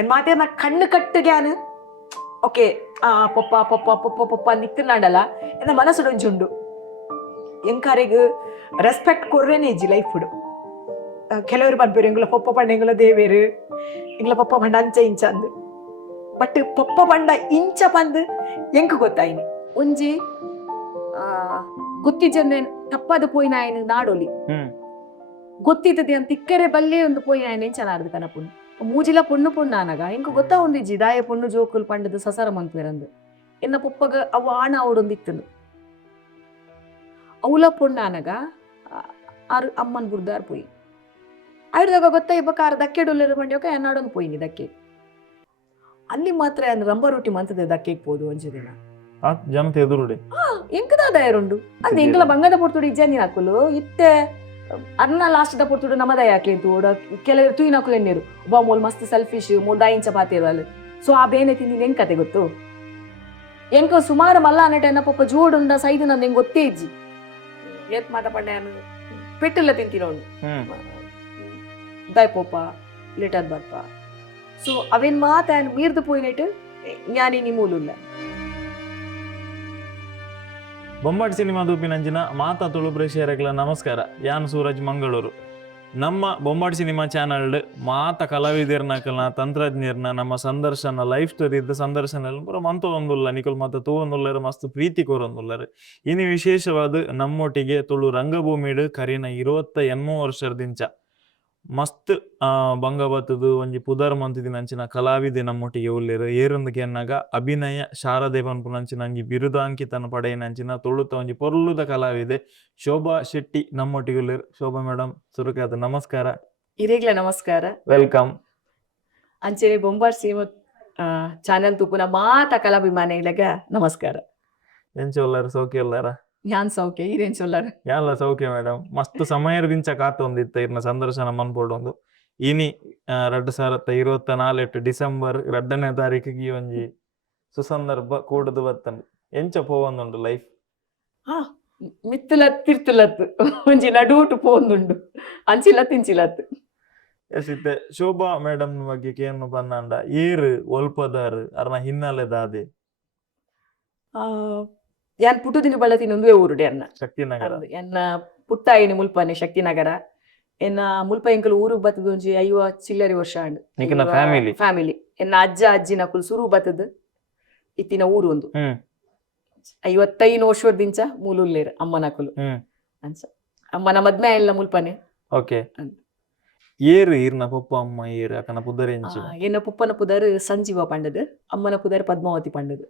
N ಮಾತೆ ನಾ ಕಣ್ಣು ಕಟ್ಟುಗ್ಯಾನು ಓಕೆ ಪೊಪ್ಪ ಪೊಪ್ಪ ಪೊಪ್ಪ ಪೊಪ್ಪ ನಿತ್ತನಾಡಲ್ಲ ಎನ್ನ ಮನಸ್ಸುಡೊಂಜುಂಡು ಎಂಕಾರಿಗೆ ರೆಸ್ಪೆಕ್ಟ್ ಕೊರ್ರೇನೆ ಇಜ್ಜಿ ಲೈಫ್ ಕೆಲವರು ಬಂದ್ಬೇರು ಎಂಗ್ಲ ಪೊಪ್ಪ ಪಂಡ ಎಂಗ್ಲ ದೇವೇರು ಎಂಗ್ಲ ಪೊಪ್ಪ ಪಂಡ ಅಂಚ ಇಂಚ ಅಂದು ಬಟ್ ಪೊಪ್ಪ ಪಂಡ ಇಂಚ ಬಂದು ಎಂಕ್ ಗೊತ್ತಾಯಿನಿ ಒಂಜಿ ಗೊತ್ತಿಜ್ಜಂದೆ ತಪ್ಪದ ಪೋಯಿನ ಆಯ್ನ ನಾಡೋಲಿ ಗೊತ್ತಿದ್ದದೆ ಅಂತ ಇಕ್ಕರೆ ಬಲ್ಲೆ ಒಂದು ಪೋಯಿನ ಆಯ್ನ ಎಂಚನಾರ್ದು ಕನಪುನು ಮೂಜಿಲ ಪೊಣ್ಣು ಪೊಣ್ಣು ಆನಗ ಎಂಕ್ ಗೊತ್ತಾ ಒಂದಿಜ್ಜಿ ದಾಯ ಪೊಣ್ಣು ಜೋಕುಲ್ ಪಂಡದು ಸಸಾರ ಮಂತ್ವೇರಂದು ಎನ್ನ ಪೊಪ್ಪಗ ಅವು ಆಣ ಅವಡೊಂದಿತ್ತನು ಅವಳ ಪೊಣ್ಣು ಆನಗ ಆರು ಅಮ್ಮನ್ ಬುರ್ದಾರ್ ಪೋಯಿ ಆಯ್ದಾಗ ಗೊತ್ತಾ ಇಬ್ಬಕ ಆರು ದಕ್ಕೆ ಡೊಲ್ಲೆರು ಮಂಡ್ಯೋಕ ಎನ್ನಾಡೊಂದು ಪೋಯಿನಿ ದಕ್ಕೆ ಅಲ್ಲಿ ಮಾತ್ರ ರಂಬ ರೊಟ್ಟಿ ಮಂತದ ದಕ್ಕೆ ಇಪ್ಪೋದು ಒಂಜಿ ದಿನ ಜನತೆ ಎದುರುಡೆ ಎಂಕದ ದಯರುಂಡು ಅಂದ್ ಎಂಕಲ ಬಂಗದ ಪೊರ್ತುಡು ಇಜ್ಜಂದಿನ ಹಾಕುಲು ಇತ್ತೆ ಅನ್ನ ಲಾಸ್ಟ್ ದ ಪೊರ್ತುಡು ನಮ್ಮದ ಯಾಕೆ ತೋಡ ಕೆಲವರು ತೂಯಿನ ಹಾಕುಲು ಎಣ್ಣೀರು ಬಾ ಮೋಲ್ ಮಸ್ತ್ ಸೆಲ್ಫಿಶ್ ಮೋಲ್ ದಾಯಿಂಚ ಪಾತಿರಲ್ಲ ಸೊ ಆ ಬೇನೆ ತಿಂದಿನ ಹೆಂಗ್ ಕತೆ ಗೊತ್ತು ಎಂಕ ಸುಮಾರು ಮಲ್ಲ ಅನ್ನಟ ಎನ್ನ ಪಪ್ಪ ಜೋಡುಂಡ ಸೈದು ನಂದು ಹೆಂಗ್ ಗೊತ್ತೇ ಇಜ್ಜಿ ಏತ್ ಮಾತ ಪಂಡ ಪೆಟ್ಟೆಲ್ಲ ತಿಂತೀನೋಡು ದಾಯ್ ಪೋಪ ಲೇಟರ್ ಬರ್ಪ ಸೊ ಅವೇನ್ ಮಾತ ಮೀರ್ದು ಪೋಯಿನೆಟ್ ಜ್ಞಾನಿ ನಿಮೂಲುಲ್ಲ ಬೊಂಬಾಟ್ ಸಿನಿಮಾ ದೂಪಿನಂಚಿನ ಮಾತಾ ತುಳು ಪ್ರೇಕ್ಷಕರಿಗೆಲ್ಲ ನಮಸ್ಕಾರ ಯಾನ್ ಸೂರಜ್ ಮಂಗಳೂರು ನಮ್ಮ ಬೊಂಬಾಟ್ ಸಿನಿಮಾ ಚಾನಲ್ ಮಾತ ಕಲಾವಿದರ್ನ ತಂತ್ರಜ್ಞರ್ನ ನಮ್ಮ ಸಂದರ್ಶನ ಲೈಫ್ ಸ್ಟೋರಿ ಇದ್ದ ಸಂದರ್ಶನ ಪೂರ ಮಂತೊಂದುಲ್ಲ ನಿಕುಲ್ ಮಾತ ತೂವೊಂದುಲ್ಲರು ಮಸ್ತ್ ಪ್ರೀತಿ ಕೋರೊಂದುಲ್ಲರು ಇನ್ನು ವಿಶೇಷವಾದ ನಮ್ಮೊಟ್ಟಿಗೆ ತುಳು ರಂಗಭೂಮಿಡ್ ಕರಿನ 28 ವರ್ಷದಿಂಚ ಮಸ್ತ್ ಬಂಗಬತ್ತದು ಒಂಜಿ ಪುದರ್ ಮಂತಿದಿನಂಚಿನ ಕಲಾವಿದೆ ನಮ್ಮೊಟ್ಟಿಗೆ ಉಳ್ಳೇರು ಏರೊಂದಕ್ಕೆ ಎನ್ನಾಗ ಅಭಿನಯ ಶಾರದೆ ಪನ್ಪುನಂಚಿನ ಒಂಜಿ ಬಿರುದಾಂಕಿತನ ಪಡೆಯನಂಚಿನ ತುಳುತ ಒಂಜಿ ಪೊರ್ಲುದ ಕಲಾವಿದೆ ಶೋಭಾ ಶೆಟ್ಟಿ ನಮ್ಮೊಟ್ಟಿಗೆ ಉಳ್ಳೇರು. ಶೋಭಾ ಮೇಡಮ್ ಸುರುಕಾದ ನಮಸ್ಕಾರ. ಇರೇಗ್ಲ ನಮಸ್ಕಾರ, ವೆಲ್ಕಮ್. ಅಂಚೆ ಬೊಂಬಾಟ್ ಸಿನಿಮಾ ಚಾನೆಲ್ ತುಪ್ಪುನ ಮಾತ ಕಲಾಭಿಮಾನಿಗಳಿಗೆ ನಮಸ್ಕಾರ. ಎಂಚ ಉಳ್ಳಾರು ಸೌಖ್ಯ ಉಳ್ಳಾರ? ಯಾನ್ ಸೌಖ್ಯ, ಇರೇನ್ ಚೊಲ್ಲಾರ? ಯಾನ್ಲ ಸೌಖ್ಯ ಮೇಡಮ್. ಮಸ್ತ್ ಸಮಯದಿಂಚ ಕಾತೊಂದಿತ್ತ ಇರ್ನ ಸಂದರ್ಶನ ಮನ್ಪೊಡೊಂದು ಇನಿ 2024 ಡಿಸೆಂಬರ್ 2ನೇ ತಾರೀಕಿಗೆ ಒಂಜಿ ಸುಸಂದರ್ಭ ಕೂಡದು ಬತ್ತಂಡು ಎಂಚ ಪೋವೊಂದುಂಡು ಲೈಫ್? ಮಿತ್ತುಲತ್ ತಿರ್ತುಲತ್ ಒಂಜಿ ನಡೂಟು ಪೋವೊಂದುಂಡು ಅಂಚಿಲತ್ ಇಂಚಿಲತ್. ಎಸಿತ್ತೆ ಶೋಭಾ ಮೇಡಮ್ ಬಗ್ಗೆ ಕೇನು ಪನ್ನಂಡ ಏರು ಒಲ್ಪದಾರು ಅರ್ನ ಹಿನ್ನೆಲೆದಾದೆ? ಯಾನ್ ಪುಟ್ಟುದಿನ ಬಳ್ಳತಿನ ಒಂದುವೆ ಊರುಡೆ ಅನ್ನ ಶಕ್ತಿನಗರ. ಎನ್ನ ಪುಟ್ಟಾಯಿನಿ ಮುಲ್ಪನೆ ಶಕ್ತಿನಗರ. ಎನ್ನ ಮುಲ್ಪ ಎಂಕಲು ಊರು ಬತ್ತದ ಒಂಜಿ 50 ಚಿಲ್ಲರೆ ವರ್ಷ ಅಂಡ್ ಫ್ಯಾಮಿಲಿ. ಎನ್ನ ಅಜ್ಜ ಅಜ್ಜಿನ ಕುಲ್ ಸುರು ಬತ್ತದ ಇತ್ತಿನ ಊರು ಒಂದು 55 ವರ್ಷದಿಂಚ ಮೂಲುಲ್ಲೇರು ಅಮ್ಮನಕುಲು ಅಂಚ ಅಮ್ಮನ ಮದ್ಮೆ ಎಲ್ಲ ಮುಲ್ಪನೆ. ಓಕೆ. ಏರು ಇರ್ನ ಪಪ್ಪ ಅಮ್ಮ ಏರು ಅಕನ ಪುದರ್ ಎಂಚಿ? ಎನ್ನ ಪುಪ್ಪನ ಪುದರ್ ಸಂಜೀವ ಪಂಡದು, ಅಮ್ಮನ ಪುದರ್ ಪದ್ಮಾವತಿ ಪಂಡದು.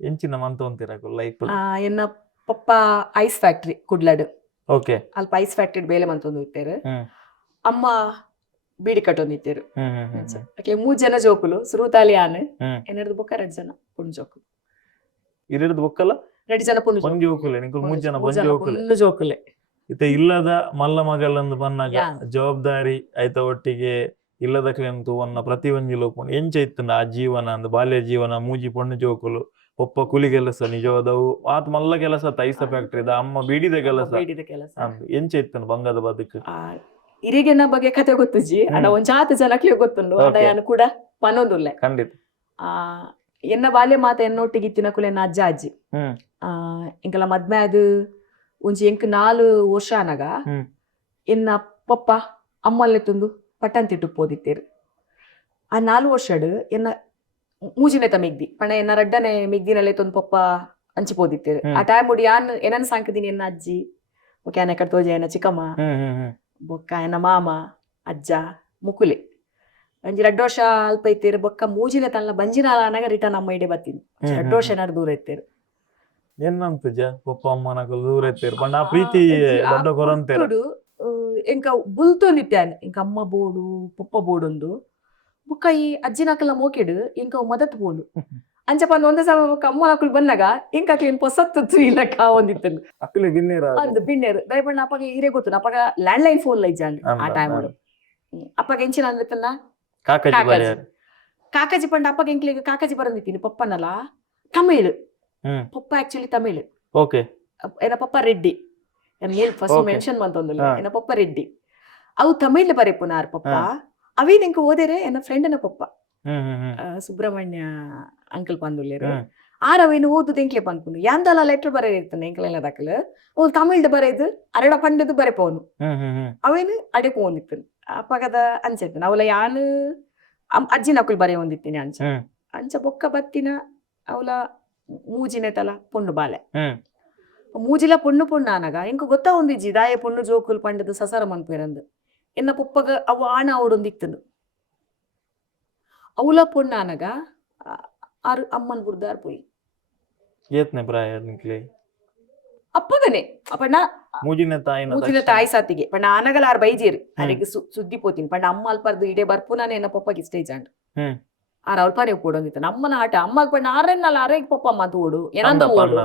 ಎಂಚಿನ ಮಂತೊಂತಿರ ಲೈಫ್? ಎನ್ನ ಪಪ್ಪ ಐಸ್ ಫ್ಯಾಕ್ಟ್ರಿ ಕುಡ್ಲಡ್. ಓಕೆ. ಅಲ್ಪ ಐಸ್ ಫ್ಯಾಕ್ಟ್ರಿ ಬೇಲೆ ಮಂತೊಂದು ಇತ್ತೇರು. ಅಮ್ಮ ಬೀಡಿ ಕಟ್ಟೊಂದಿತ್ತೇರು. ಓಕೆ, 3 ಜನ ಜೋಕುಲು ಸುರುತಾಲಿ ಆನೆ ಎನ್ನರ್ದು ಬೊಕ್ಕ 2 ಜನ ಪುಣ್ ಜೋಕುಲು. ಇರದು ಬೊಕ್ಕಲ 2 ಜನ ಪುಣ್ ಜೋಕುಲೆ ನಿಂಕು 3 ಜನ ಜೋಕುಲೆ ಜೋಕುಲೆ. ಇತ್ತೆ ಇಲ್ಲದ ಮಲ್ಲ ಮಗಲಂದು ಬನ್ನಾಗ ಜವಾಬ್ದಾರಿ ಐತ ಒಟ್ಟಿಗೆ ಇಲ್ಲದಕ್ಲೆಂತು ಒನ್ನ ಪ್ರತಿ ಒಂಜಿ ಲೋಪುಂಡು ಎಂಚ ಇತ್ತಂಡ ಆ ಜೀವನ ಅಂದ್ ಬಾಲ್ಯ ಜೀವನ ಮೂಜಿ ಪೊಣ್ಣು ಜೋಕುಲು ಒಪ್ಪ ಕೂಲಿ ಕೆಲಸ ನಿಜವಾದವು ಆತ್ ಮಲ್ಲ ಕೆಲಸ ಐಸ ಫ್ಯಾಕ್ಟ್ರಿದ ಅಮ್ಮ ಬೀಡಿದ ಕೆಲಸ ಎಂಚ ಇತ್ತಂಡು ಬಂಗದ ಬದುಕು? ಇರಿಗೆನ ಬಗ್ಗೆ ಕತೆ ಗೊತ್ತುಜಿ ಅಣ್ಣ ಒಂದ್ 4 ಜನಕ್ಲೆ ಗೊತ್ತುಂಡು ಅದ ಕೂಡ ಪನೊಂದುಲ್ಲೆ ಖಂಡಿತ. ಎನ್ನ ಬಾಲ್ಯ ಮಾತ ಎನ್ನೊಟ್ಟಿಗೆ ಇತ್ತಿನ ಕುಲೆ ಎನ್ನ ಅಜ್ಜ ಅಜ್ಜಿ ಇಂಕಲ ಮದ್ಮೆ ಅದು ಒಂಜಿ ಎಂಕ್ 4 ವರ್ಷ ಅನಗ ಎನ್ನ ಪಪ್ಪ ಅಮ್ಮಲ್ಲೆ ತುಂದು ಪಟ್ಟನ್ ತಿಟ್ಟು ಪೋದಿತ್ತೇರು. ಆ 4 ವರ್ಷಡ್ ಎನ್ನ ಮೂಜಿನೆತ ಮಿಗ್ದಿ ಪಣ ಎನ್ನ ರಡ್ಡನೆ ಮಿಗ್ದಿನಲ್ಲೇ ತೊಂದು ಪಪ್ಪ ಹಂಚಿಪೋದಿತ್ತೇರು. ಆ ಟೈಮ್ ಮುಡಿ ಯಾನ್ ಏನನ್ನ ಸಾಂಕದಿನಿ ಎನ್ನ ಅಜ್ಜಿ ಬೊಕ್ಕ ಎನ್ನ ಕಡೆ ತೋಜ ಎನ್ನ ಚಿಕ್ಕಮ್ಮ ಬೊಕ್ಕ ಎನ್ನ ಮಾಮ ಅಜ್ಜ ಮುಕುಲೆ ಒಂಜಿ 2 ವರ್ಷ ಅಲ್ಪ ಇತ್ತೇರು. ಬೊಕ್ಕ ಮೂಜಿನೆ ತನ್ನ ಬಂಜಿನ ಅನಾಗ ರಿಟರ್ನ್ ಅಮ್ಮ ಇಡೆ ಬತ್ತೀನಿ 2 ವರ್ಷ ಏನಾರು ದೂರ ಇತ್ತೇರು. ಏನಂತಜ ಪಪ್ಪ ಅಮ್ಮನ ದೂರ ಇತ್ತೇರು ಪಂಡ ಪ್ರೀತಿ ದೊಡ್ಡ ಕೊರಂತೇರು ಎಂಕ ಬುಲ್ತೊಂದಿತ್ತಾನೆ ಎಂಕ ಅಮ್ಮ ಬೋಡು ಪಪ್ಪ ಬೋಡೊಂದು ಬೊಕ್ಕ ಈ ಅಜ್ಜಿನಕಲ ಮೋಕೆಡು ಇಂಕ ಮದತ್ ಬೋಡು ಅಂಚಪ್ಪ ಒಂದ ಸಮ ಅಮ್ಮ ನಕುಲು ಬಂದಾಗ ಇಂಕಕ್ಕೆ ಪೊಸತ್ತು ಇಲ್ಲಕ್ಕ ಒಂದಿತ್ತನು ಅಂದು ಬಿಣ್ಣೇರು ದಯಪಣ್ಣ ಅಪ್ಪಗೆ ಹಿರೇ ಗೊತ್ತು ಅಪ್ಪಗ ಲ್ಯಾಂಡ್ ಲೈನ್ ಫೋನ್ ಲೈಜ ಆ ಟೈಮ್ ಅಪ್ಪಗ ಎಂಚಿನ ಅಂದ್ರತನ ಕಾಕಾಜಿ ಪಂಡ ಅಪ್ಪಗೆ ಎಂಕ್ಲಿಗೆ ಕಾಕಾಜಿ ಬರಂದಿತ್ತೀನಿ ಪಪ್ಪನಲ್ಲ ತಮಿಳ್ ಪಪ್ಪ ಆಕ್ಚುಲಿ ತಮಿಳ್. ಓಕೆ. ಏನ ಪಪ್ಪ ರೆಡ್ಡಿ ಫಸ್ಟ್ ಮೆನ್ಷನ್ ಮಂತೊಂದುಲ್ಲ ಏನ ಪಪ್ಪ ರೆಡ್ಡಿ ಅವು ತಮಿಳ್ ಬರೆಪುನಾರ್ ಪಪ್ಪ ಅವೇ ನಿಂಕ ಓದೇರೆ ಎನ್ನ ಫ್ರೆಂಡನ ಪಪ್ಪ ಸುಬ್ರಹ್ಮಣ್ಯ ಅಂಕಲ್ ಪಂದುಲ್ಲೇರು ಆರವೇನು ಓದುದು ಎಂಕ್ಲೆ ಪನ್ಪುನು ಯಾಂದಲ ಲೆಟರ್ ಬರೆದಿರ್ತಾನೆ ಎಂಕ್ಲೆಲ್ಲ ದಾಖಲು ಓ ತಮಿಳ್ದು ಬರೆದು ಅರಡ ಪಂಡದು ಬರೆಪೋನು ಅವೇನು ಅಡೆ ಪೋನಿತ್ತು ಅಪ್ಪಗದ ಅಂಚೆತ್ತನ ಅವಲ ಯಾನು ಅಜ್ಜಿ ನಕುಲ್ ಬರೆ ಹೊಂದಿತ್ತೀನಿ ಅಂಚ ಅಂಚ ಬೊಕ್ಕ ಬತ್ತಿನ ಅವಲ ಮೂಜಿನೆತಲ ಪೊಣ್ಣು ಬಾಲೆ ಮೂಜಿಲ ಪೊಣ್ಣು ಆನಗ ಇಂಕ ಗೊತ್ತಾ ಒಂದಿಜ್ಜಿ ದಾಯ ಪೊಣ್ಣು ಜೋಕುಲ್ ಪಂಡದು ಸಸರ ಮನ್ಪೇರಂದು ಎನ್ನ ಪುಪ್ಪಗ ಅವು ಆಣ ಅವಡೊಂದಿತ್ತನು ಅವಲ ಪೊಣ್ಣು ಆನಗ ಆರು ಅಮ್ಮನ್ ಬುರ್ದಾರ್ ಪೋಯಿ ಏತ್ನೆ ಪ್ರಾಯ ನಿಕ್ಲೆ ಅಪ್ಪಗನೆ ಪಂಡ ಮೂಜಿನ ತಾಯಿ ಸಾತಿಗೆ ಪಂಡ ಆನಗಲ ಆರು ಬೈಜೇರು ಅದಕ್ಕೆ ಸುದ್ದಿ ಪೋತೀನಿ ಪಂಡ ಅಮ್ಮ ಅಲ್ಪರ್ದು ಇಡೇ ಬರ್ಪುನಾನೆ ಎನ್ನ ಪಪ್ಪಗೆ ಸ್ಟೇಜ್ ಆಂಡ್ ಆರ ಅಲ್ಪನೆ ಕೂಡೊಂದಿತ್ತ ನಮ್ಮನ ಆಟ ಅಮ್ಮಗ್ ಪಂಡ ಆರೆನ್ನಲ್ಲ ಅರೆಗ್ ಪಪ್ಪ ಮಾತು ಓಡು ಏನಂದ ಓಡು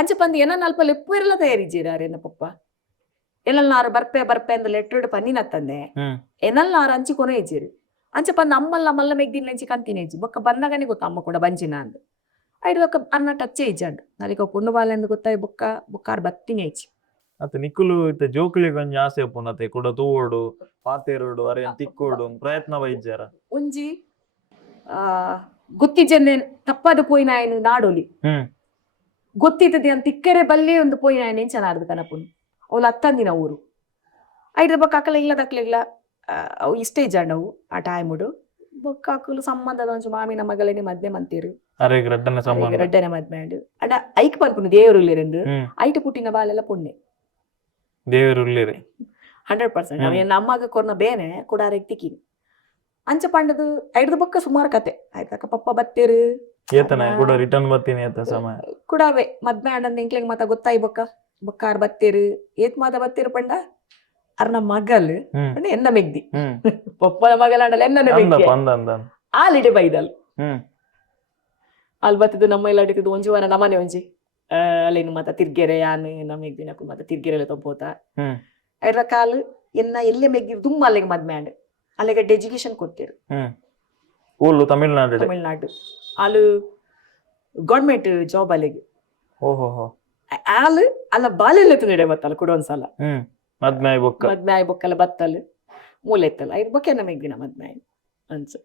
ಅಂಚ ಪಂದ್ ಏನನ್ನ ಅಲ್ಪ ಲೆಪ್ಪು ಇರಲ್ಲ ತಯಾರಿಜೀರ ಆರೆನ್ನ ಪಪ್ಪ ಎನಲ್ ಆರು ಬರ್ಪೆ ಅಂದ ಲೆಟ್ರ್ ಪನ್ನಿನತ್ತಂದೆ ಎನಲ್ ಆರು ಅಂಚಿ ಕೊನೆ ಇಜ್ಜೇರು ಅಂಚ ಪಂದ್ ಅಮ್ಮಲ್ಲ ಮಲ್ಲ ಮೆಗ್ದಿನ ಎಂಚಿ ಕಂತಿನ ಇಜ್ಜಿ ಬೊಕ್ಕ ಬಂದಾಗನೆ ಗೊತ್ತ ಅಮ್ಮ ಕೂಡ ಬಂಚಿನ ಅಂದ್ ಐದು ಬೊಕ್ಕ ಅನ್ನ ಟಚ್ಚೇ ಇಜ್ಜಂಡು ನಾಲಿಕ ಪುಣ್ಣು ಬಾಲೆಂದು ಗೊತ್ತಾಯಿ ಬೊಕ್ಕ ಆರು ಬತ್ತಿನ ಇಜ್ಜಿ ಅತ್ತ ನಿಕ್ಕುಲು ಇತ್ತ ಜೋಕುಲಿ ಕೊಂಚ ಆಸೆ ಒಪ್ಪುನತೆ ಕೂಡ ತೂವೋಡು ಪಾತೆರೋಡು ಅರೆ ತಿಕ್ಕೋಡು ಪ್ರಯತ್ನ ವೈದ್ಯರ ಒಂಜಿ ಗೊತ್ತಿಜ್ಜನೆ ತಪ್ಪದ ಪೋಯಿನಾಯನು ನಾಡೋಲಿ ಗೊತ್ತಿದ್ದದೆ ಅಂತ ತಿಕ್ಕರೆ ಬಲ್ಲೆ ಒಂದು ಪೋಯಿನಾಯನ ಎಂಚನಾರ್ದು ಕನಪುನು ಅವಳು ಹತ್ತಂದಿನ ಊರು ಐದು ಬೊಕ್ಕ ಅಕ್ಕಲ ಇಲ್ಲ ಅವು ಇಷ್ಟೇ ಇಜ್ಜಂಡವು ಆ ಟೈಮುಡು ಬೊಕ್ಕ ಅಕ್ಕಲು ಸಂಬಂಧದ ಒಂಚು ಮಾಮಿನ ಮಗಳೇನೆ ಮದ್ವೆ ಮಂತೀರು ರೆಡ್ಡನೆ ಮದ್ವೆ ಅಂಡು ಅಂಡ ಐಕ್ ಪನ್ಪುನು ದೇವರುಲ್ಲೇರೆಂದು ಐಟು ಪುಟ್ಟಿನ ಬಾಲೆಲ್ಲ ಪುಣ್ಣೆ ದೇವರುಲ್ಲೇರೆ 100% ಅವ ಎನ್ನ ಅಮ್ಮಗ ಕೊರ್ನ ಬೇನೆ ಕುಡಾರೆ ತಿಕ್ಕಿನಿ ಅಂಚ ಪಂಡದು ಐಡ್ದು ಬೊಕ್ಕ ಸುಮಾರು ಕತೆ ಆಯ್ತಕ್ಕ ಪಪ್ಪ ಬತ್ತೇರು ರಿಟರ್ನ್ ಬರ್ತೀನಿ ಸಮಯ ಕುಡಾವೆ ಮದ್ವೆ ಅಂಡ್ ಎಂಕ್ಲೆಗ್ ಮಾತ ಗೊತ್ತಾಯಿ ಬೊಕ್ಕ ಆರ್ ಬತ್ತೇರು ಏತ್ ಮಾತ ಬತ್ತೇರು ಪಂಡ ಅರ್ನ ಮಗಲ್ ಎನ್ನ ಮೆಗ್ದಿ ಪಪ್ಪನ ಮಗಲ ಅಂಡಲ್ಲ ಎನ್ನ ಮೆಗ್ದಿ ಆಲಿಡೆ ಬೈದಲ್ ಅಲ್ಲಿ ಬತ್ತಿದ್ದು ನಮ್ಮ ಎಲ್ಲ ಅಡಿತಿದ್ದು ಒಂಜಿ ವಾರ ನಮನೆ ಒಂಜಿ ಅಲ್ಲೇನು ಮಾತ ತಿರ್ಗೆರೆ ಯಾನು ನಮಗೆ ದಿನಕ್ಕೂ ಮಾತ ತಿರ್ಗೆರೆ ತೊಂಬೋತ ಐಡ್ರ ಕಾಲು ಎನ್ನ ಎಲ್ಲೇ ಮೆಗ್ದಿ ತುಂಬ ಅಲ್ಲಿಗೆ ಮದ್ಮೆ ಅಂಡ್ ಅಲ್ಲಿಗೆ ಎಜುಕೇಶನ್ ಕೊಡ್ತೀರು ತಮಿಳ್ನಾಡು ಅಲ್ಲಿ ಗೌರ್ಮೆಂಟ್ ಜಾಬ್ ಅಲ್ಲಿಗೆ ಆಲು ಅಲ್ಲ ಬಾಲ್ಯ ತುಂಬಿಡೆ ಬತ್ತಲ್ಲ ಕೂಡ ಒಂದ್ಸಲ ಮದ್ಮೆ ಆಯ್ ಬೊಕ್ಕಲ್ಲ ಬತ್ತಲ್ಲ ಮೂಲೆ ಎತ್ತಲ್ಲ ಐದು ಬೊಕ್ಕ ಎನ್ನ ಮೆಗ್ದಿನ ಮದ್ಮೆ ಆಯ್ ಅನ್ಸ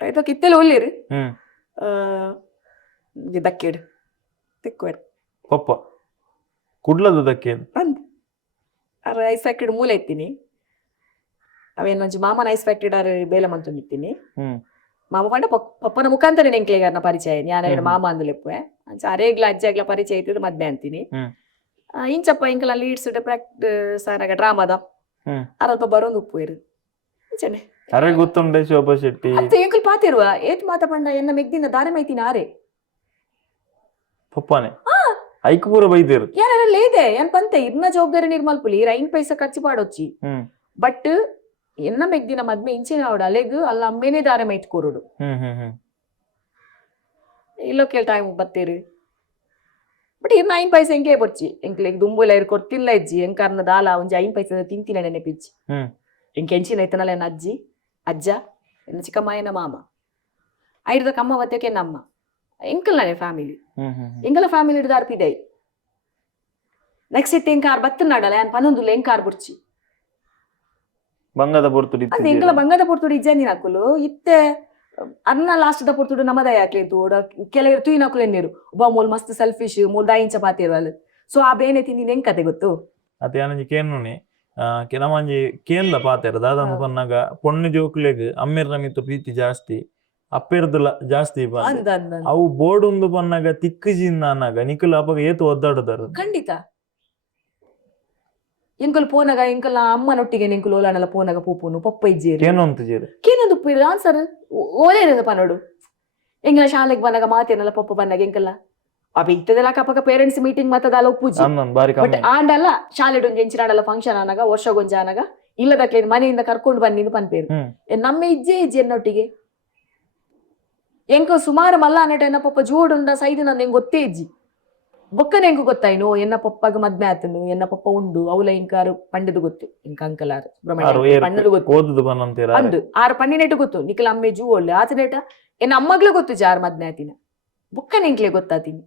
ಐದಕ್ಕೆ ಇತ್ತೆಲ್ಲ ಒಳ್ಳೇರು ದಕ್ಕೇಡು ತಿಕ್ಕುವರು ಪಪ್ಪ ಕುಡ್ಲದ ದಕ್ಕೆ ಅಂದ್ ಅರ ಐಸ್ ಫ್ಯಾಕ್ಟ್ರಿ ಮೂಲೆ ಎತ್ತೀನಿ ಅವೇನೊಂಜಿ ಮಾಮನ ಐಸ್ ಫ್ಯಾಕ್ಟ್ರಿ ಆರು ಬೇಲೆ ಮಂತೊಂದಿತ್ತೀನಿ ಮಾಮ ಪಂಡ ಪಪ್ಪನ ಮುಖಾಂತರ ನೆಂಕ್ಲೆಗಾರನ ಪರಿಚಯ ನಾನು ಮಾಮ ಅಂದಲೆಪ್ಪೆ ಅಂಚ ಅರೇಗ್ಲ ಅಜ್ಜಾಗ್ಲ ಪರಿಚಯ ಇತ್ತಿದ್ದು ಮದ್ವೆ ಅಂತೀನಿ ಇಂಚಪ್ಪ ಇಂಕಲ ಲೀಡ್ಸ್ ಪ್ರಾಕ್ಟೀಸ್ ಆನಾಗ ಡ್ರಾಮಾದ ಅರಲ್ಪ ಬರೋದು ಉಪ್ಪುವೇರು ಅಂಚನೆ ಅರೆ ಗೊತ್ತುಂಡೆ ಶೋಭಾ ಶೆಟ್ಟಿ ಅತ್ತೆ ಎಂಕಲ್ ಪಾತಿರುವ ಏತ್ ಮಾತ ಪಂಡ ಎನ್ನ ಮೆಗ್ದಿನ ದಾರೆ ಮೈತಿನ ಆರೆ ಪಪ್ಪನೆ ಐಕ್ ಪೂರ ಬೈದೇರು ಯಾರೆಲ್ಲ ಇದೆ ಏನ್ ಪಂತೆ ಇರ್ನ ಜವಾಬ್ದಾರಿ ನಿರ್ಮಲ್ಪುಲಿ 5 ಪೈಸಾ ಖರ್ಚು ಪಾಡೊಚ್ಚಿ ಬಟ್ ಎನ್ನ ಮೆಗ್ದಿನ ಮದ್ಮೆ ಇಂಚಿನ ಅವಡ ಅಲೆಗ್ ಅಲ್ಲ ಅಮ್ಮೇನೆ ದಾರೆ ಮೈತ್ ಕೊರುಡು ಇಲ್ಲೋ ಕೇಳ್ತಾ ಬತ್ತೇರು ಬಟ್ ಇರ್ನ 5 ಪೈಸಾ ಎಂಕೆ ಬರ್ಚಿ ಎಂಕ್ಲೆಗ್ ದುಂಬುಲ ಇರ್ ಕೊಡ್ತಿಲ್ಲ ಇಜ್ಜಿ ಎಂಕರ್ನ ದಾಲ ಒಂಜಿ 5 ಪೈಸಾ ತಿಂತಿನ ನೆನಪಿಜ್ಜಿ ಎಂಕೆಂಚಿನ ಐತನಲ್ಲ ಎನ್ನ ಅಜ್ಜಿ ಅಜ್ಜ ಎನ್ನ ಚಿಕ್ಕಮ್ಮ ಎನ್ನ ಮಾಮ ಐಡ್ದ ಕಮ್ಮ ಬತ್ತಕ್ಕೆ ನಮ್ಮ ಎಂಕಲ್ ನಾನೇ ಫ್ಯಾಮಿಲಿ ಎಂಕಲ ಫ್ಯಾಮಿಲಿ ಹಿಡಿದು ಅರ್ಪಿದೆ ನೆಕ್ಸ್ಟ್ ಇತ್ತು ಎಂಕಾರ್ ಬತ್ತ ನಾಡಲ್ಲ ಏನ್ ಪನ್ನೊಂದುಲ್ಲ ಎಂಕಾರ್ ಬುರ್ಚಿ ಬಂಗದ ಪೊರ್ತುಡಿ ಅದು ಎಂಕಲ ಬಂಗದ ಪೊರ್ತುಡಿ ಇಜ್ಜಂದಿನ ಹಾಕುಲು ಇತ್ತೆ ಅನ್ನ ಲಾಸ್ಟ್ ದ ಪೊರ್ತುಡು ನಮ್ಮದ ಯಾಕೆ ತೋಡ ಕೆಲವರು ತುಯಿನ ಹಾಕುಲು ಎನ್ನೇರು ಒಬ್ಬ ಮೂಲ್ ಮಸ್ತ್ ಸೆಲ್ಫಿಶ್ ಮೂಲ್ ದಾಯಿಂಚ ಪಾತಿರಲ್ಲ ಸೊ ಆ ಬೇನೆ ತಿಂದಿನ ಹೆಂಗ್ ಕತೆ ಗೊತ್ತು ಅದೇ ಅನಂಜಿ ಕೇನುನಿ ಕೆಲವಂಜಿ ಕೇಂದ ಪಾತೆರ ದಾದಂದು ಪನ್ನಾಗ ಪೊಣ್ಣು ಜೋಕ್ಲೆಗ್ ಅಮ್ಮಿರ್ನ ಮಿತ್ತು ಪ್ರೀತಿ ಜಾಸ್ತಿ ಅಪ್ಪೆರ್ದುಲ ಜಾಸ್ತಿ ಅವು ಬೋರ್ಡ್ ಒಂದು ಪನ್ನಾಗ ತಿಕ್ಕಜಿಂದ ಅನ್ನಾಗ ನಿಖಲ್ ಅಪ್ಪಗ ಏತು ಒದ್ದಾಡದಾರ ಖಂಡಿತ ಎಂಕಲ್ ಪೋನಾಗ ಎಂಕಲ್ ಅಮ್ಮನೊಟ್ಟಿಗೆ ಎಂಕಲ್ ಓಲಾನಲ್ಲ ಪೋನಾಗ ಪೂಪುನು ಪಪ್ಪ ಇಜ್ಜೇರಿ ಕೇನೊಂದು ಆನ್ಸರ್ ಓಲೇರದ ಪನೋಡು ಎಂಕಲ ಶಾಲೆಗೆ ಬಂದಾಗ ಮಾತೇನಲ್ಲ ಪಪ್ಪ ಬಂದಾಗ ಎಂಕಲ್ಲ ಅಪ್ಪ ಇತ್ತದೆಲ್ಲ ಕಪ್ಪಗ ಪೇರೆಂಟ್ಸ್ ಮೀಟಿಂಗ್ ಮತ್ತದಲ್ಲ ಉಪ್ಪುಜಿ ಬಟ್ ಆಂಡಲ್ಲ ಶಾಲೆ ಎಂಚಿನಾಡಲ್ಲ ಫಂಕ್ಷನ್ ಆನಾಗ ವರ್ಷಗೊಂಜ ಆನಾಗ ಇಲ್ಲದಕ್ಕೆ ಮನೆಯಿಂದ ಕರ್ಕೊಂಡು ಬಂದಿದ್ದು ಪನ್ಪೇರು ನಮ್ಮ ಇಜ್ಜೆ ಎನ್ನೊಟ್ಟಿಗೆ ಎಂಕ ಸುಮಾರು ಮಲ್ಲ ಅನ್ನಟ ಎನ್ನ ಪಪ್ಪ ಜೋಡುಂಡ ಸೈದು ನಂದು ಹೆಂಗ್ ಗೊತ್ತೇ ಇಜ್ಜಿ ಬೊಕ್ಕನ ಹೆಂಗು ಗೊತ್ತಾಯ್ನು ಎನ್ನ ಪಪ್ಪಗ ಮದ್ಮೆ ಆತನು ಎನ್ನ ಪಪ್ಪ ಉಂಡು ಅವಲ ಇಂಕಾರು ಪಂಡದು ಗೊತ್ತು ಇಂಕ ಅಂಕಲಾರು ಪಣ್ಣದು ಗೊತ್ತು ಅಂದು 6 ಪನ್ನಿನೇಟು ಗೊತ್ತು ನಿಖಲ ಅಮ್ಮೆ ಜೂ ಒಳ್ಳೆ ಆತನೇಟ ಎನ್ನ ಅಮ್ಮಗ್ಲೂ ಗೊತ್ತು ಜಾರ್ ಮದ್ಮೆ ಆತಿನ ಬೊಕ್ಕನ ಎಂಕ್ಲೆ ಗೊತ್ತಾತೀನಿ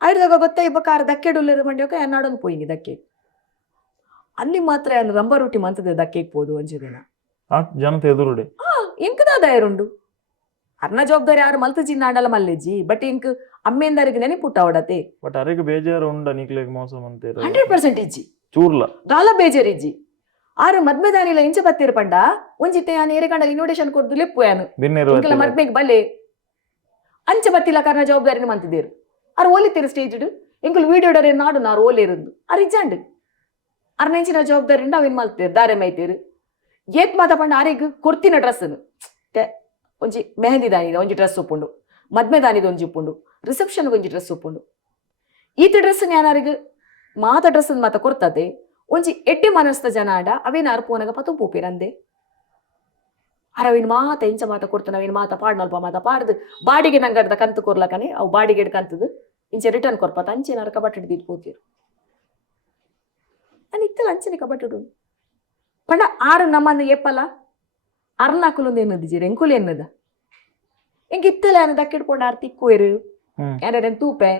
ಆಯ್ದಾಗ ಗೊತ್ತಾಯಿ ಬೊಕ್ಕ 6 ದಕ್ಕೆಡುಲ್ಲರ ಮಂಡ್ಯಕ ಎನ್ನಾಡೊಂದು ಪೋಯಿನಿ ದಕ್ಕೆ ಅಲ್ಲಿ ಮಾತ್ರ ರಂಬ ರೊಟ್ಟಿ ಮಂತದ ದಕ್ಕೆ ಪೋದು ಒಂಜಿ ದಿನ ಜನತೆ ಎದುರುಡೆ ಎಂಕದಾದ ಯಾರುಂಡು ಅರ್ನ ಜವಾಬ್ದಾರಿ ಯಾರು ಮಲ್ತಜಿನ್ನ ಆಡಲ್ಲ ಮಲ್ಲೆಜ್ಜಿ ಬಟ್ ಇಂಕ್ ಅಮ್ಮೆಂದರಿಗೆ ನೆನಪುಟ್ಟ ಅವಡತೆ ಬಟ್ ಅರೆಗೆ ಬೇಜಾರು ಉಂಡ ನಿಕ್ಲೆಗ್ ಮೋಸ ಮಂತೇರು 100% ಇಜ್ಜಿ ಚೂರ್ಲ ದಾಲ ಬೇಜಾರ್ ಇಜ್ಜಿ ಆರು ಮದ್ಮೆ ದಾನಿಲ ಇಂಚ ಬತ್ತಿರ ಪಂಡ ಒಂಜಿತ್ತೆ ನಾನು ಏರೆಕಂಡ ಇನ್ವಿಟೇಷನ್ ಕೊಡ್ದು ಲೆಪ್ಪು ಯಾನು ಇಂಕಲ ಮದ್ಮೆಗ್ ಬಲ್ಲೆ ಅಂಚ ಬತ್ತಿಲ್ಲ ಕಾರಣ ಜವಾಬ್ದಾರಿನ ಮಂತಿದ್ದೇರು ಆರು ಓಲಿತ್ತೇರು ಸ್ಟೇಜ್ಡ್ ಎಂಕುಲು ವಿಡಿಯೋ ಡರೆ ನಾಡು ನಾರು ಓಲೇರುಂದು ಆರು ಇಜ್ಜಾಂಡ್ ಆರು ನೆಂಚಿನ ಜವಾಬ್ದಾರಿ ಉಂಡು ಅವೇನು ಮಲ್ತೇರು ದಾರೆ ಮೈತೇರು ಏತ್ ಮಾತ ಪಂಡ ಆರೆಗ್ ಕೊರ್ತಿನ ಡ್ರೆಸ್ಸನು ಒಂಜಿ ಮೆಹಂದಿ ದಾನಿದ ಒಂಜಿ ಡ್ರೆಸ್ ಉಪ್ಪುಂಡು ಮದ್ಮೆ ದಾನಿದ ಒಂಜಿ ಉಪ್ಪುಂಡು ರಿಸೆಪ್ಷನ್ಗೆ ಒಂಜಿ ಡ್ರೆಸ್ ಉಪ್ಪುಂಡು ಈತ ಡ್ರೆಸ್ ಯಾನಾರಿಗೆ ಮಾತ ಡ್ರೆಸ್ ಮಾತ ಕೊಡ್ತದೆ ಒಂಜಿ ಎಡ್ಡೆ ಮನಸ್ತ ಜನ ಆಡ ಅವೇನಾರು ಪೋನಾಗ ಪತು ಪೂಪೇರಂದೆ ಅರವಿನ ಮಾತ ಇಂಚ ಮಾತ ಕೊಡ್ತಾನ ಅವಿನ ಮಾತ ಪಾಡ್ನಲ್ಪ ಮಾತ ಪಾಡ್ದು ಬಾಡಿಗೆ ನಂಗಡ್ದ ಕಂತು ಕೊರ್ಲಕನೆ ಅವು ಬಾಡಿಗೆ ಕಂತದು ಇಂಚೆ ರಿಟರ್ನ್ ಕೊರ್ಪತ ಅಂಚೆನಾರು ಕಬಟ್ ಹಿಡ್ದು ಕೂತಿರು ನಾನು ಇತ್ತಲ್ಲ ಅಂಚನೆ ಕಬಟ್ ಹಿಡು ಪಂಡ ಆರು ನಮ್ಮನ್ನು ಎಪ್ಪಲ್ಲ ಅರ್ನಾಕುಲೊಂದು ಏನದಿಜಿ ಎಂಕುಲು ಏನದ ಎಂಕ ಇತ್ತಲ್ಲ ಅನ್ನ ದಕ್ಕಿಡ್ಕೊಂಡು ಆರು ತಿಕ್ಕೋರು ಯಾರ್ಯಾರೇನು ತೂಪೆ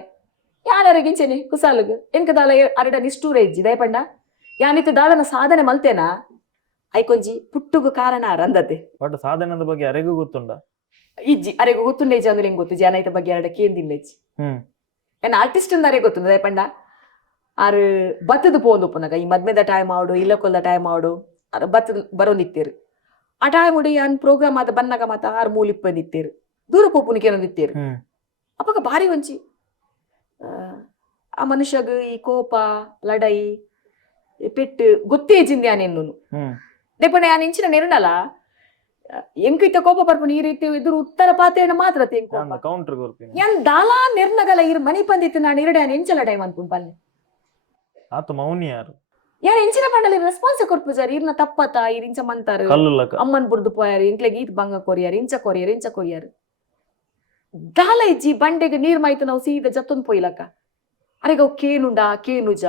ಯಾರ್ಯಾರಿಗೆ ಇಂಚೆನೆ ಕುಸಾಲುಗು ಎಂಕ ದಾಲ ಅರಡ ನಿಷ್ಠೂರ ಇಜ್ಜಿ ದಯಪಂಡ ಯಾನಿತ್ತು ದಾಳನ ಸಾಧನೆ ಮಲ್ತೇನಾ ಐಕೊಂಜಿ ಪುಟ್ಟುಗು ಕಾರಣ ಅಂದತೆ ಬಟ್ ಸಾಧನದ ಬಗ್ಗೆ ಯಾರಿಗೂ ಗೊತ್ತುಂಡ ಇಜ್ಜಿ ಅರೆಗೂ ಗೊತ್ತುಂಡ ಇಜ್ಜಿ ಅಂದ್ರೆ ಹೆಂಗ್ ಗೊತ್ತು ಜನ ಐತ ಬಗ್ಗೆ ಎರಡ ಕೇಂದಿಲ್ಲ ಇಜ್ಜಿ ಏನ್ ಆರ್ಟಿಸ್ಟ್ ಅರೆ ಗೊತ್ತುಂಡ ದಯಪಂಡ ಆರು ಬತ್ತದ ಪೋಂದು ಪುನಗ ಈ ಮದ್ಮೆದ ಟೈಮ್ ಆಡು ಇಲ್ಲ ಕೊಲ್ದ ಟೈಮ್ ಆಡು ಅದು ಬತ್ತದ ಬರೋ ನಿತ್ತೇರು ಆ ಟೈಮ್ ಉಡಿ ಅನ್ ಪ್ರೋಗ್ರಾಮ್ ಆದ ಬನ್ನಾಗ ಮಾತ ಆರು ಮೂಲಿಪ್ಪ ನಿತ್ತೇರು ದೂರ ಪೋಪುನಿಕೇನೋ ನಿತ್ತೇರು ಅಪ್ಪಾಗ ಭಾರಿ ಒಂಚಿ ಆ ಮನುಷ್ಯಗ ಈ ಕೋಪ ಲಡೈ ಪೆಟ್ಟು ಗೊತ್ತೇ ಜಿಂದ್ಯಾನೆನ್ನು ದೇಪಣ ಯಾನ್ ಇಂಚಿನ ನೆರಡಲ್ಲ ಎಂಕಿತ ಕೋಪ ಬರ್ಪುನ ಈ ರೀತಿ ಇದ್ರ ಉತ್ತರ ಪಾತ್ರೆನ ಮಾತ್ರ ಕೌಂಟರ್ ಯಾನ್ ದಾಲಾ ನೆರ್ನಗಲ ಇರ್ ಮನಿ ಪಂದಿತ್ತು ನಾನು ಇರಡೆ ಯಾನ್ ಎಂಚಲ ಟೈಮ್ ಅನ್ಕೊಂಡ್ ಪಲ್ಲೆ ಆತ ಮೌನಿ ಯಾರು ಯಾರು ಎಂಚಿನ ಪಂಡಲಿ ರೆಸ್ಪಾನ್ಸ್ ಕೊಡ್ಪುಜಾರು ಇರ್ನ ತಪ್ಪತ ಇರ್ ಇಂಚ ಮಂತಾರು ಅಮ್ಮನ್ ಬುರ್ದು ಪೋಯಾರು ಇಂಕ್ಲೆಗ್ ಈತ್ ಬಂಗ ಕೊರಿಯಾರು ಇಂಚ ಕೊರಿಯಾರು ದಾಲ ಇಜ್ಜಿ ಬಂಡೆಗೆ ನೀರ್ ಮಾಯ್ತು ನಾವು ಸೀದಾ ಜತ್ತೊಂದು ಪೊಯ್ಲಕ್ಕ ಅರೆಗ ಅವು ಕೇನುಜ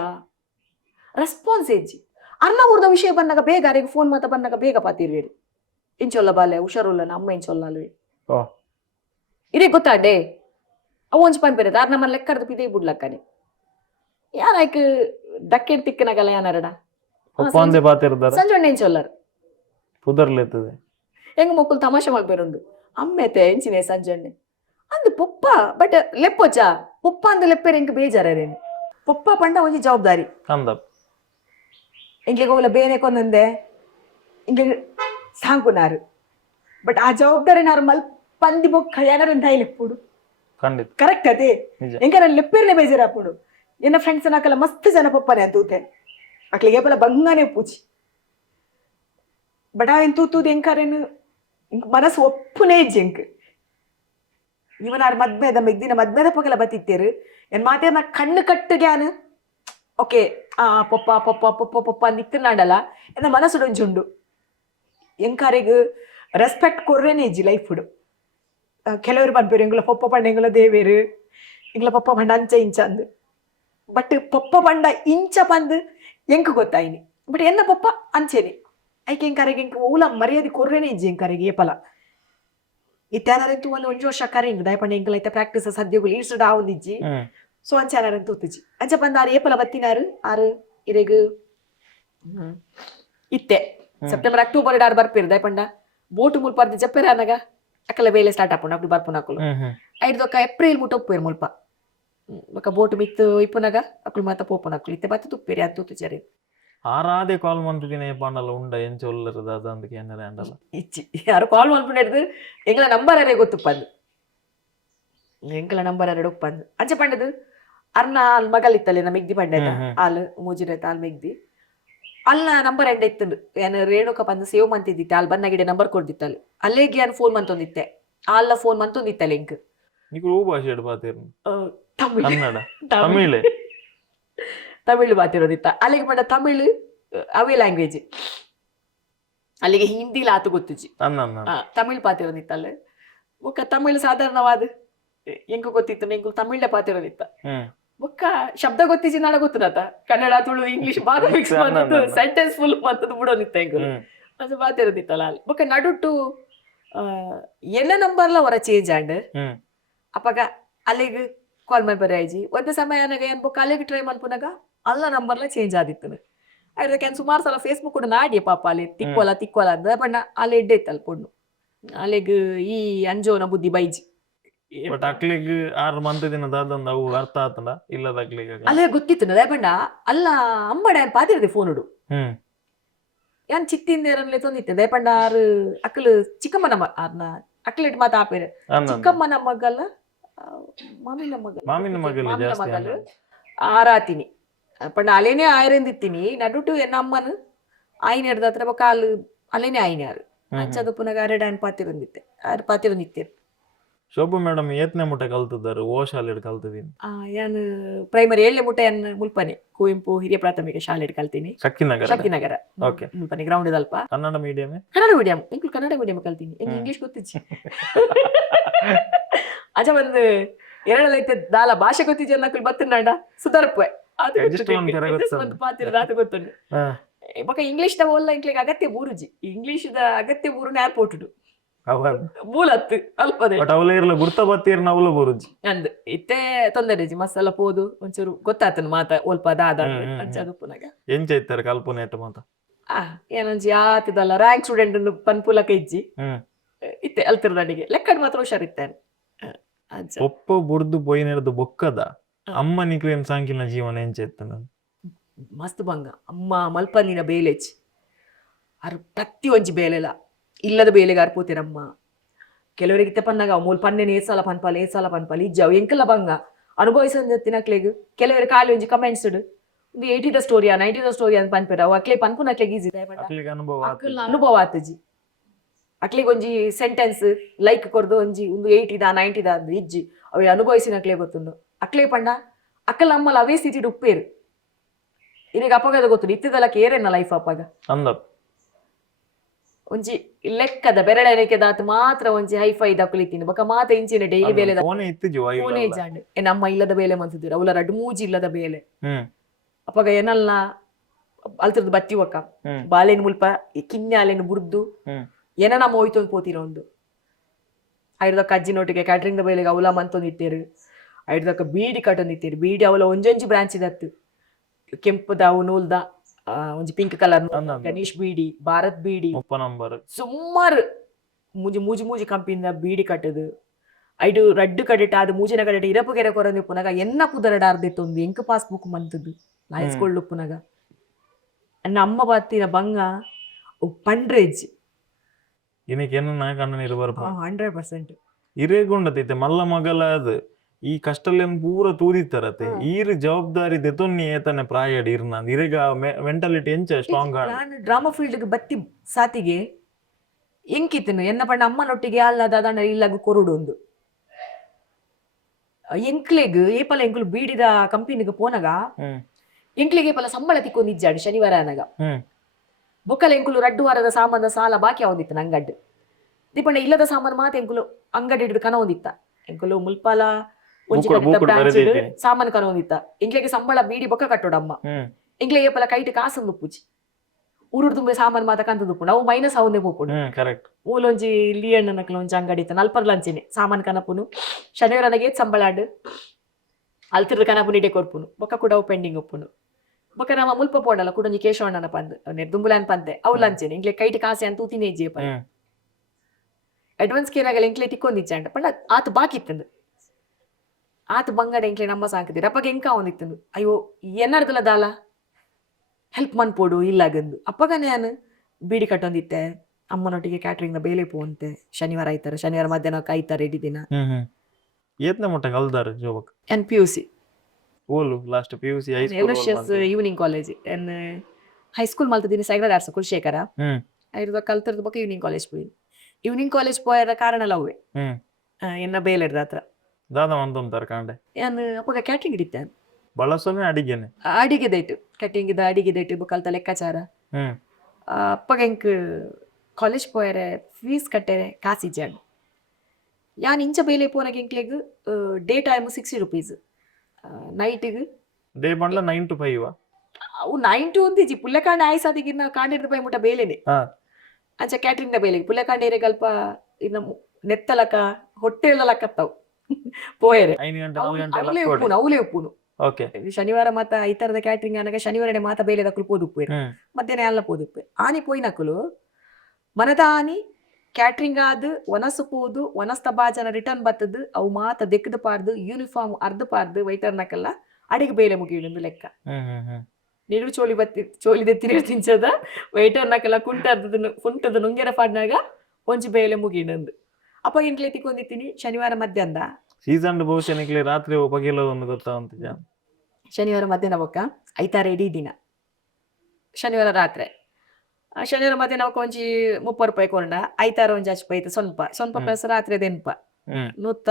ರೆಸ್ಪಾನ್ಸ್ ಇಜ್ಜಿ ಅರ್ನ ಊರ್ದ ವಿಷಯ ಬಂದಾಗ ಬೇಗ ಅರೆಗೆ ಫೋನ್ ಮಾತ ಬಂದಾಗ ಬೇಗ ಪಾತಿರ್ವೇರಿ ಇಂಚೊಲ್ಲ ಬಾಲೆ ಹುಷಾರುಲ್ಲ ಅಮ್ಮ ಇಂಚೊಲ್ಲ ಅಲ್ವೇ ಇದೇ ಗೊತ್ತಾಡೆ ಅವು ಒಂಚ ಪನ್ಪೇರದ ಆರ್ ನಮ್ಮ ಲೆಕ್ಕರ್ದು ಪಿದೇ ಬಿಡ್ಲಕ್ಕನೆ ಯಾನಾಯ್ಕ ದಕ್ಕೆಡ್ ತಿಕ್ಕನಾಗಲ್ಲ ಯಾನರಡ ಸಂಜೆ ಎಂಚೊಲ್ಲರು ಪುದರ್ಲೆತ್ತದೆ ಹೆಂಗ ಮಕ್ಕಳು ತಮಾಷೆ ಮಾಡ್ಬೇರುಂಡು ಅಮ್ಮೆತೆ ಎಂಚಿನೆ ಸಂಜೆ ಅಂದ್ ಪೊಪ್ಪ ಬಟ್ ಲೆಪ್ಪೊಚ್ಚ ಪೊಪ್ಪ ಅಂದ ಲೆಪ್ಪೇರು ಎಂಕ್ ಬೇಜಾರೇನು ಪೊಪ್ಪ ಪಂಡ ಒಂಜಿ ಜವಾಬ್ದಾರಿ ಇಂಗ್ಲಿಗೆ ಹೋಗ್ಲ ಬೇನೆ ಕೊಂದಂದೆ ಇಂಗ್ಲಿಗೆ ಸಾಂಕುನಾರು ಬಟ್ ಆ ಜವಾಬ್ದಾರಿ ನಾರು ಪಂದಿ ಬೊಕ್ಕ ಏನಾರು ದಾಯಿ ಲೆಪ್ಪುಡು ಕರೆಕ್ಟ್ ಅದೇ ಎಂಕ ನಾನು ಲೆಪ್ಪೇರ್ನೆ ಬೇಜಾರಾಪುಡು ಎನ್ನ ಫ್ರೆಂಡ್ಸ್ ನಾಕಲ್ಲ ಮಸ್ತ್ ಜನ ಪಪ್ಪನೆ ಅಂತೂತೆ ಅಕ್ಲಿಗೆ ಪಲ ಬಂಗಾನೆ ಪೂಜಿ ಬಟ್ ಅವೇನು ತೂತೂದು ಎಂಕಾರೇನು ಮನಸ್ಸು ಒಪ್ಪುನೇ ಇಜ್ಜೆಂಕ್ ಇವನಾರು ಮದ್ಮೆದ ಮೆಗ್ದಿನ ಮದ್ಮೆದ ಪೊಗಲ ಬತ್ತಿತ್ತೇರು ಎನ್ ಮಾತೇನ ಕಣ್ಣು ಕಟ್ಟುಗ್ಯಾನು ಓಕೆ ಪೊಪ್ಪ ಪೊಪ್ಪ ಪೊಪ್ಪ ಪೊಪ್ಪ ನಿತ್ತನಾಡಲ್ಲ ಎನ್ನ ಮನಸ್ಸುಡೊಂಜುಂಡು ಎಂಕಾರಿಗೂ ರೆಸ್ಪೆಕ್ಟ್ ಕೊರ್ರೇನೆ ಇಜ್ಜಿ ಲೈಫುಡು ಕೆಲವರು ಬಂದ್ಪೇರು ಎಂಗುಲ ಪೊಪ್ಪ ಪಂಡ ಎಂಗುಲ ದೇವೇರು ಎಂಗುಲ ಪೊಪ್ಪ ಪಂಡ ಅಂಚ ಇಂಚ ಅಂದು ಬಟ್ ಪೊಪ್ಪ ಪಂಡ ಇಂಚ ಬಂದು ಎಂಕ್ ಗೊತ್ತಾಯಿನಿ ಬಟ್ ಎನ್ನ ಪೊಪ್ಪ ಅಂಚೇನಿ ಐಕೆ ಎಂಕಾರಿಗೆ ಎಂಕ ಓಲ ಮರ್ಯಾದೆ ಕೊರ್ರೇನೆ ಇಜ್ಜಿ ಎಂಕಾರಿಗೆ ಏಪಲ ಇತ್ಯಾನರಂತೂ ಒಂಜು ವರ್ಷ ಕರೆಂಗ್ ದಯಪಂಡ ಎಂಕಲೈತೆ ಪ್ರಾಕ್ಟೀಸ್ ಸದ್ಯಗಳು ಈರ್ಸುಡ ಆವೊಂದಿಜ್ಜಿ ಸೊ ಅಂಚಾನರಂತೂ ಉತ್ತಿಜ್ಜಿ ಅಂಚ ಬಂದ ಆರು ಏಪಲ ಬತ್ತಿನಾರು ಆರು ಇರೆಗ್ ಇತ್ತೆ ಸೆಪ್ಟೆಂಬರ್ ಅಕ್ಟೋಬರ್ ಆರು ಬರ್ಪೇರು ದಯಪಂಡ ಬೋಟು ಮುಲ್ಪಾರ್ದು ಜಪ್ಪೇರ ಅನ್ನಗ ಅಕ್ಕಲ ಬೇಲೆ ಸ್ಟಾರ್ಟ್ ಆಪುಂಡು ಅಪ್ಪು ಬರ್ಪುನ ಅಕ್ಕಲು ಐದೊಕ್ಕ ಏಪ್ರಿಲ್ ಮುಟ್ಟ ಒಪ್ಪೇರು ಮುಲ್ಪ ಬೊಕ್ಕ ಬೋಟು ಮಿತ್ತು ಇಪ್ಪುನಗ ಅಕ್ಕಲು ಮಾತ ಪೋಪುನ ಅಕ್ಕಲು ಇತ್ತೆ ಬತ್ತು ತುಪ್ಪೇರಿ ಅದು ತುಚ್ಚರಿ ಆರಾದೆ ಕಾಲ್ ಮಂತ್ರಿನೇ ಪಾಂಡಲ್ಲ ಉಂಡ ಎಂಚ ಒಲ್ಲರದ ಅದಂದಕ್ಕೆ ಏನಾರ ಅಂಡಲ್ಲ ಇಚ್ಚಿ ಯಾರು ಕಾಲ್ ಮಾಡ್ಬಿಟ್ಟು ಎಂಗಳ ನಂಬರ್ ಅರೇ ಗೊತ್ತುಪ್ಪಂದು ಎಂಕಲ ನಂಬರ್ ಅರೇ ಒಪ್ಪಂದು ಅಂಚೆ ಪಂಡದು ಅರ್ನ ಅಲ್ಲಿ ಮಗಲಿತ್ತಲ್ಲಿ ನಮ್ಮ ಮೆಗ್ದಿ ಪಂಡ ಆಲ್ ಮೂಜಿನ ಆಲ್ ಮೆಗ್ದಿ ಅಲ್ಲ ನಂಬರ್ ಎಂಡ ಇತ್ತು ಏನು ರೇಣುಕ ಬಂದು ಸೇವ್ ಮಂತಿದ್ದಿತ್ತೆ ಅಲ್ಲಿ ಬಂದ ಗಿಡ ನಂಬರ್ ಕೊಡ್ದಿತ್ತಲ್ಲಿ ಅಲ್ಲೇಗೆ ಏನು ಫೋನ್ ಮಂತೊಂದಿತ್ತೆ ಅಲ್ಲ ಫೋನ್ ಮಂತೊಂದಿತ್ತಲ್ಲ ಎಂಕ್ ತಮಿಳ್ ಮಾತಿರೋದಿತ್ತ ಅಲ್ಲಿಗೆ ಪಂಡ ತಮಿಳ್ ಅವೇ ಲ್ಯಾಂಗ್ವೇಜ್ ಅಲ್ಲಿಗೆ ಹಿಂದಿಲ ಆತು ಗೊತ್ತುಜಿ ತಮಿಳ್ ಪಾತಿರೋದಿತ್ತ ಅಲ್ಲೇ ಬೊಕ್ಕ ತಮಿಳ್ ಸಾಧಾರಣವಾದ ಎಂಕ ಗೊತ್ತಿತ್ತು ಎಂಕು ತಮಿಳ್ಳೆ ಪಾತಿರೋದಿತ್ತ ಬೊಕ್ಕ ಶಬ್ದ ಗೊತ್ತಿಜಿ ನಾಡ ಗೊತ್ತುನತ ಕನ್ನಡ ತುಳು ಇಂಗ್ಲಿಷ್ ಬಾರ ಮಿಕ್ಸ್ ಮಾಡ್ತದ್ದು ಸೆಂಟೆನ್ಸ್ ಫುಲ್ ಮಾಡ್ತದ್ದು ಬಿಡೋನಿತ್ತ ಎಂಕು ಅದು ಪಾತಿರೋದಿತ್ತಲ್ಲ ಅಲ್ಲಿ ಬೊಕ್ಕ ನಡುಟು ಎನ್ನ ನಂಬರ್ಲ ಹೊರ ಚೇಂಜ್ ಆಂಡ್ ಅಪ್ಪಗ ಅಲ್ಲಿಗೆ ಕಾಲ್ ಮಾಡಿ ಬರಾಯ್ಜಿ ಒಂದು ಸಮಯ ನನಗೆ ಏನ್ ಬೊಕ್ಕ ಅಲ್ಲಿಗೆ ಟ್ರೈ ಮಾಡ್ಪುನಾಗ ಅಲ್ಲ ನಂಬರ್ಲ ಚೇಂಜ್ ಆದಿತ್ತು ಅದಕ್ಕೆ ಸುಮಾರು ಸಲ ಫೇಸ್ಬುಕ್ ಕೂಡ ನಾಡಿ ಪಾಪ ಅಲ್ಲಿ ತಿಕ್ಕೋಲ ಅಂದ ಬಣ್ಣ ಅಲ್ಲಿ ಎಡ್ಡೆ ಇತ್ತಲ್ಲ ಪೊಣ್ಣು ಅಲೆಗ್ ಈ ಅಂಜೋನ ಬುದ್ಧಿ ಬೈಜಿ ಬಟ್ ಅಕ್ಲಿಗ್ 6 ಮಂತ್ ದಿನದ ಅವು ಅರ್ಥ ಆತದ ಇಲ್ಲದ ಅಕ್ಲಿಗ ಅಲ್ಲೇ ಗೊತ್ತಿತ್ತು ಲೇಪಂಡ ಅಲ್ಲ ಅಮ್ಮಡ ಪಾತಿರದೆ ಫೋನುಡು ಯಾನ್ ಚಿತ್ತಿಂದೇರನ್ಲೆ ತೊಂದಿತ್ತೆ ಲೇಪಂಡ ಆರು ಅಕ್ಕಲು ಚಿಕ್ಕಮ್ಮನ ಆರ್ನ ಅಕ್ಲೆಟ್ ಮಾತ ಆಪೇರೆ ಚಿಕ್ಕಮ್ಮನ ಮಗಲ್ಲ ಮಾಮಿನ ಮಗಲು ಆರಾತಿನಿ ಪಂಡ ಅಲೇನೆ ಆಯ್ರೆಂದಿತ್ತೀನಿ ನಡುಟು ಎನ್ನ ಅಮ್ಮನು ಆಯ್ನ ಹಿಡ್ದ ಹತ್ರ ಕಾಲು ಅಲ್ಲೇನೆ ಆಯ್ನ ಯಾರು ಅಂಚದು ಪುನಗ ಅರೆಡಾನ್ ಪಾತಿರೊಂದಿತ್ತೆ ಆರು ಪಾತಿರೊಂದಿತ್ತೇರು. ಶೋಭಾ ಮೇಡಮ್ ಏತ್ನೆ ಮುಟ್ಟೆ ಕಲ್ತಿದ್ದಾರೆ ಓ ಶಾಲೆ ಕಲ್ತಿದ್ದೀನಿ ಯಾನು ಪ್ರೈಮರಿ 7ನೇ ಮುಟ್ಟ ಯಾನು ಮುಲ್ಪನೆ ಕುವೆಂಪು ಹಿರಿಯ ಪ್ರಾಥಮಿಕ ಶಾಲೆ ಕಲ್ತೀನಿ ಶಕ್ತಿನಗರ ಮುಲ್ಪನೆ ಗ್ರೌಂಡ್ ಅಲ್ಪ ಕನ್ನಡ ಮೀಡಿಯಂ ಇಂಕ್ಲು ಕನ್ನಡ ಮೀಡಿಯಂ ಕಲ್ತೀನಿ ಇಂಗ್ಲಿಷ್ ಗೊತ್ತಿಜ್ಜಿ ಅಜ ಒಂದು ಎರಡಲೈತೆ ದಾಲ ಭಾಷೆ ಗೊತ್ತಿಜ್ಜಿ ಅನ್ನಕ್ಕೂ ಬತ್ತನಾಡ ಸುಧಾರಪ್ಪೆ ಅದು ಪಾತಿರ ಅದು ಗೊತ್ತುಂಡು ಬೊಕ ಇಂಗ್ಲಿಷ್ ದ ಓಲ್ಲ ಇಂಕ್ಲಿಗೆ ಅಗತ್ಯ ಬೂರುಜಿ ಇಂಗ್ಲಿಷ್ ದ ಅಗತ್ಯ ಬೂರುನ ಏರ್ಪೋರ್ಟ್ ಮೂಲತ್ತು ಅಲ್ಪದೇ ಗುರ್ತ ಬತ್ತೀರ್ ನವಲು ಬರುಜಿ ಅಂದ್ ಇತ್ತೆ ತೊಂದರೆಜಿ ಮಸಾಲ ಪೋದು ಒಂಚೂರು ಗೊತ್ತಾತನ ಮಾತ ಒಲ್ಪ ದಾದ ಅಂಚದು ಪುನಗ ಎಂಚ ಇತ್ತಾರೆ ಕಲ್ಪನೆ ಏಟ ಮಾತ ಏನಂಜಿ ಆತದಲ್ಲ ರ್ಯಾಂಕ್ ಸ್ಟೂಡೆಂಟ್ ಪನ್ಪುಲಕ ಇಜ್ಜಿ ಇತ್ತೆ ಅಲ್ತಿರ್ದಾಡಿಗೆ ಲೆಕ್ಕಡ್ ಮಾತ್ರ ಹುಷಾರಿತ್ತೇನೆ ಒಪ್ಪ ಬುರ್ದು ಪೋಯಿನದು ಬೊಕ್ಕದ ಅಮ್ಮ ನಿಕ್ಲೇನ್ ಸಾಂಕಿನ ಜೀವನ ಎಂಚ ಇತ್ತ ಮಸ್ತ್ ಬಂಗ ಅಮ್ಮ ಮಲ್ಪನಿನ ಬೇಲೆಜಿ ಅರು ಪ್ರತಿ ಒಂಜಿ ಬೇಲೆಲ ಇಲ್ಲದ ಬೇಲೆಗೆ ಅರ್ಪೋತಿರಮ್ಮ ಕೆಲವರಿಗೆ ಇತ್ತೆ ಪನ್ನಾಗ ಮೂಲ್ ಪನ್ನೆನ ಏಸಾಲ ಪನ್ಪಾಲ ಇಜ್ಜಾವು ಎಂಕಲ್ಲ ಬಂಗ ಅನುಭವಿಸ ತಿನ್ನಕ್ಲೆಗ್ ಕೆಲವರಿಗೆ ಖಾಲಿ ಒಂಜಿ ಕಮೆಂಟ್ಸ್ ಒಂದು 80ದ ಸ್ಟೋರಿಯಾ 90ದ ಸ್ಟೋರಿ ಅಂತ ಪನ್ಪೇರ ಅವು ಅಕ್ಲೆ ಪನ್ಪುನ ಅಕ್ಲೆಗ್ ಈಸಿ ಅನುಭವ ಆತಜಿ ಅಕ್ಲೆಗ್ ಒಂಜಿ ಸೆಂಟೆನ್ಸ್ ಲೈಕ್ ಕೊರ್ದು ಒಂಜಿ ಒಂದು 80ದ 90ದ ಅಂದ್ ಇಜ್ಜಿ ಅವೆ ಅನುಭವಿಸಿನ ಅಕ್ಲೆ ಗೊತ್ತುಂಡು ಅಕ್ಲೆ ಪಂಡ ಅಕ್ಕಲ ಅಮ್ಮಲ ಅವೇ ಸ್ಥಿತಿ ಉಪ್ಪೇರು ಇನಿಗೆ ಅಪ್ಪಗದ ಗೊತ್ತು ಇತ್ತಿದಲಕ್ಕೆ ಏರೇನ ಲೈಫ್ ಅಪ್ಪಗ ಒಂಜಿ ಲೆಕ್ಕದ ಬೆರಳೆನಕ್ಕೆ ದಾತ್ ಮಾತ್ರ ಒಂಜಿ ಹೈಫೈ ದಕ್ಕುಲಿತ್ತೀನಿ ಬೊಕ ಮಾತ ಇಂಚಿನ ಡೈಲಿ ಬೇಲೆ ಫೋನೇ ಜಾಂಡ್ ನಮ್ಮ ಇಲ್ಲದ ಬೇಲೆ ಮಂತಿದ್ರು ಅವಳ 2-3 ಇಲ್ಲದ ಬೇಲೆ ಅಪ್ಪಗ ಏನಲ್ಲ ಅಲ್ತಿರ್ದು ಬತ್ತಿ ಒಕ್ಕ ಬಾಲೆನ್ ಮುಲ್ಪ ಕಿನ್ಯಾಲೆನ್ ಬುರ್ದು ಏನ ನಮ್ಮ ಹೋಯ್ತು ಅಂತ ಪೋತಿರೋ ಒಂದು ಐಡ್ದಕ್ಕ ಅಜ್ಜಿನೊಟ್ಟಿಗೆ ಕ್ಯಾಟ್ರಿಂಗ್ ದ ಬೇಲೆಗೆ ಅವಲ ಮಂತೊಂದಿತ್ತೇರು ಐಡ್ದಕ್ಕ ಬೀಡಿ ಕಟ್ಟೊಂದಿತ್ತೇರು ಬೀಡಿ ಅವಲ ಒಂಜೊಂಜಿ ಬ್ರಾಂಚ್ ಇದತ್ತು ಕೆಂಪುದ ನೂಲ್ದ ಒಂಜಿ ಪಿಂಕ್ ಕಲರ್ ಗಣೇಶ್ ಬೀಡಿ ಭಾರತ್ ಬೀಡಿ ಸುಮಾರು ಮೂಜಿ ಕಂಪಿನ ಬೀಡಿ ಕಟ್ಟದು ಐಡು ರಡ್ಡು ಕಡಿಟ ಅದು ಮೂಜಿನ ಕಡಿಟ ಇರಪು ಗೆರೆ ಕೊರಂದಿ ಪುನಗ ಎನ್ನ ಕುದರಡಾರ್ದಿತ್ತೊಂದು ಎಂಕ್ ಪಾಸ್ಬುಕ್ ಮಂತದ್ದು ಲಾಯಿಸ್ಕೊಳ್ಳು ಪುನಗ ಅನ್ನ ಅಮ್ಮ ಬಾತಿನ ಬಂಗ ಪಂಡ್ರೇಜ್ 100% ಇರೇಗೊಂಡತೈತೆ ಮಲ್ಲ ಮಗಲ ಅದು ಈ ಕಷ್ಟಲೇನ್ ಪೂರ ತೂದಿತ್ತಾರತೆ ಈರ್ ಜವಾಬ್ದಾರಿ ದೆತೊನ್ನಿ ಏತನೆ ಪ್ರಾಯಡ್ ಇರ್ನ ಇರೆಗ ಮೆಂಟಾಲಿಟಿ ಎಂಚ ಸ್ಟ್ರಾಂಗ್ ನಾನು ಡ್ರಾಮಾ ಫೀಲ್ಡ್ ಬತ್ತಿ ಸಾತಿಗೆ ಎಂಕಿತ್ತನು ಎನ್ನ ಪಂಡ ಅಮ್ಮನೊಟ್ಟಿಗೆ ಅಲ್ಲದ ದಂಡ ಇಲ್ಲಾಗ ಕೊರುಡು ಒಂದು ಎಂಕ್ಲೆಗ್ ಏಪಲ ಎಂಕುಲು ಬೀಡಿದ ಕಂಪನಿಗೆ ಪೋನಗ ಎಂಕ್ಲೆಗೆ ಏಪಲ ಸಂಬಳ ತಿಕ್ಕೊಂದಿಜ್ಜಾಡು ಶನಿವಾರ ಅನಗ ಬೊಕ್ಕಲ ಎಂಕುಲು 2 ವಾರದ ಸಾಮಾನ ಸಾಲ ಬಾಕಿ ಆವೊಂದಿತ್ತ ನಂಗಡ್ ದೀಪಣ್ಣ ಇಲ್ಲದ ಸಾಮಾನು ಮಾತ ಎಂಕುಲು ಅಂಗಡಿ ಹಿಡಿದು ಕನ ಹೊಂದಿತ್ತ ಎಂಕುಲು ಮುಲ್ಪಾಲ ಒಂಜಿ ಬ್ರಾಂಚ್ ಸಾಮಾನು ಕನ ಹೊಂದಿತ್ತ ಎಂಕ್ಲೆಗೆ ಸಂಬಳ ಬೀಡಿ ಬೊಕ್ಕ ಕಟ್ಟೋಡಮ್ಮ ಎಂಕ್ಲೆಗೆ ಏಪಲ ಕೈಟ್ ಕಾಸು ನುಪ್ಪುಜಿ ಊರುಡು ತುಂಬೆ ಸಾಮಾನು ಮಾತ ಕಂತ ದುಪ್ಪುಂಡು ಅವು ಮೈನಸ್ ಅವನ್ನೇ ಹೋಗ್ಕೊಂಡು ಮೂಲೊಂಜಿ ಲಿಯಣ್ಣ ನಕ್ಲ ಒಂಜಿ ಅಂಗಡಿ ಇತ್ತ ನಲ್ಪರ್ಲಂಚಿನಿ ಸಾಮಾನು ಕನಪುನು ಶನಿವಾರ ನನಗೆ ಸಂಬಳ ಆಡು ಅಲ್ತಿರ್ದು ಕನಪುನು ಇಡೆ ಕೊರ್ಪುನು ಬೊಕ್ಕ ಕೂಡ ಅವು ಪೆಂಡಿಂಗ್ ಒಪ್ಪುನು ಬೊಕ್ಕ ನಮ್ಮ ಮುಲ್ಪ ಪೋಡಲ್ಲ ಕೂಡೊಂಜಿ ಕೇಶವಣ್ಣನ ಪಂದ್ ದುಂಬುಲಾನ್ ಪಂತೆ ಅವು ಲಂಚಿನಿ ಎಂಕ್ಲೆ ಕೈಟ್ ಕಾಸೆ ಅಂತ ತೂತಿನೇ ಇಜ್ಜಿ ಅಡ್ವಾನ್ಸ್ ಕೇರಾಗಲ್ಲ ಎಂಕ್ಲೆ ತಿಕ್ಕೊಂದಿಜ್ಜಂಟ ಪಂಡ ಆತು ಬಾಕಿ ಇತ್ತಂದು ಆತು ಬಂಗಡ ಎಂಕ್ಲೆ ನಮ್ಮ ಸಾಕಿದ್ದೀರಿ ಅಪ್ಪಗೆ ಎಂಕ ಒಂದಿತ್ತಂದು ಅಯ್ಯೋ ಎನ್ನರ್ದಲ್ಲ ದಾಲ ಹೆಲ್ಪ್ ಮನ್ಪೋಡು ಇಲ್ಲಾಗಂದು ಅಪ್ಪಗ ನಾನು ಬೀಡಿ ಕಟ್ಟೊಂದಿತ್ತೆ ಅಮ್ಮನೊಟ್ಟಿಗೆ ಕ್ಯಾಟ್ರಿಂಗ್ ನ ಬೇಲೆ ಪೋಂತೆ ಶನಿವಾರ ಆಯ್ತಾರೆ ಶನಿವಾರ ಮಧ್ಯಾಹ್ನ ಕಾಯ್ತಾರೆ ಇಡೀ ದಿನ ಎನ್ PUC ಈವ್ನಿಂಗ್ ಕಾಲೇಜ್ ಎನ್ ಹೈಸ್ಕೂಲ್ ಮಲ್ತದಿನಿ ಸೈಗ್ಲದ ಆರ್ಸ ಕುಲಶೇಖರ ಐದು ಕಲ್ತಿರ್ದ ಬೊಕ್ಕ ಈವ್ನಿಂಗ್ ಕಾಲೇಜ್ ಪೋಯಿ ಈವ್ನಿಂಗ್ ಕಾಲೇಜ್ ಪೋಯದ ಕಾರಣ ಲವ್ವೆ ಎನ್ನ ಬೇಲೆಡ್ದ ಹತ್ರ ಅಪ್ಪಗ ಕ್ಯಾಟ್ರಿಂಗ್ ಹಿಡಿತೆ ಅಡಿಗೆದೈಟು ಕಟಿಂಗ್ ಇದ ಅಡಿಗೆದೈಟು ಕಲ್ತ ಲೆಕ್ಕಾಚಾರ ಅಪ್ಪಗ ಎಂಕ್ ಕಾಲೇಜ್ ಪೋಯರೆ ಫೀಸ್ ಕಟ್ಟೆರೆ ಕಾಸಿಜ್ಜಾಡು ಯಾನ್ ಇಂಚ ಬೇಲೆ ಪೋನಗೆ ಎಂಕ್ಲೆಗ್ ಡೇ ಟೈಮ್ 60 rupees ನೈಟಿಗೆ ಡೇ ಬಂಡ್ಲ 9 to 5 ಅವು 9 to ಒಂದಿಜಿ ಪುಲ್ಲಕಾಂಡೆ ಆಯ್ಸಾದಿಗಿನ್ನ ಕಾಂಡೆ ರೂಪಾಯಿ ಮುಟ್ಟ ಬೇಲೆನೆ ಅಂಚ ಕ್ಯಾಟ್ರಿಂಗ್ ದ ಬೇಲೆಗೆ ಪುಲ್ಲಕಾಂಡೆ ಗಲ್ಪ ಇನ್ನ ನೆತ್ತಲಕ ಹೊಟ್ಟೆ ಎಲ್ಲ ಲಕ್ಕತ್ತಾವು ಪೋಯರೆ ಅವಲೇ ಉಪ್ಪುನು ಶನಿವಾರ ಮಾತ ಐತರದ ಕ್ಯಾಟ್ರಿಂಗ್ ಅನ್ನಾಗ ಶನಿವಾರನೇ ಮಾತ ಬೇಲೆ ದಕ್ಕಲು ಪೋದು ಉಪ್ಪೇರು ಮಧ್ಯಾಹ್ನ ಎಲ್ಲ ಪೋದು ಉಪ್ಪೇರು ಆನಿ ಪೋಯಿನಕ್ಕಲು ಮನದ ಆನಿ ಕ್ಯಾಟ್ರಿಂಗ್ ಆದ್ ಒನಸು ಪೋದು ಒನಸ್ತ ಬಾಜನ ರಿಟರ್ನ್ ಬತ್ತದು ಅವು ಮಾತ ದೆಕ್ಕದ ಪಾರ್ದು ಯೂನಿಫಾರ್ಮ್ ಅರ್ಧ ಪಾರ್ದು ವೈಟರ್ನಕ್ಕೆಲ್ಲ ಅಡಿಗೆ ಬೇಲೆ ಮುಗಿಯುದು ಲೆಕ್ಕ. ನಿಡು ಚೋಲಿ ದೆತ್ತಿನ ತಿಂಚದ ವೈಟರ್ನಕ್ಕೆಲ್ಲ ಕುಂಟದ ನುಂಗೆರ ಪಾಡ್ನಾಗ ಒಂಜಿ ಬೇಲೆ ಮುಗಿನಂದು ಅಪ್ಪ ಇಂಕ್ಲೆ ತಿಕ್ಕೊಂದಿತ್ತೀನಿ ಶನಿವಾರ ಮಧ್ಯಾಹ್ನ ಸೀಸನ್ ಬಹುಶಃ ರಾತ್ರಿ ಪಗಿಲೊಂದು ಗೊತ್ತಾವಂತ ಶನಿವಾರ ಮಧ್ಯಾಹ್ನ ಬೊಕ್ಕ ಐತಾರ ಇಡೀ ದಿನ ಶನಿವಾರ ರಾತ್ರಿ ಶನಿವಾರ ಮಧ್ಯಾಹ್ನ ಅವಕ್ಕೆ ಒಂಜಿ 30 ರೂಪಾಯಿ ಕೊಂಡ ಐತಾರ ಒಂಜಿ ಹಚ್ಚ ಪೈತ ಸ್ವಲ್ಪ ಪ್ಲಸ್ ರಾತ್ರಿ ಅದೆನ್ಪ ನೂತ್ತ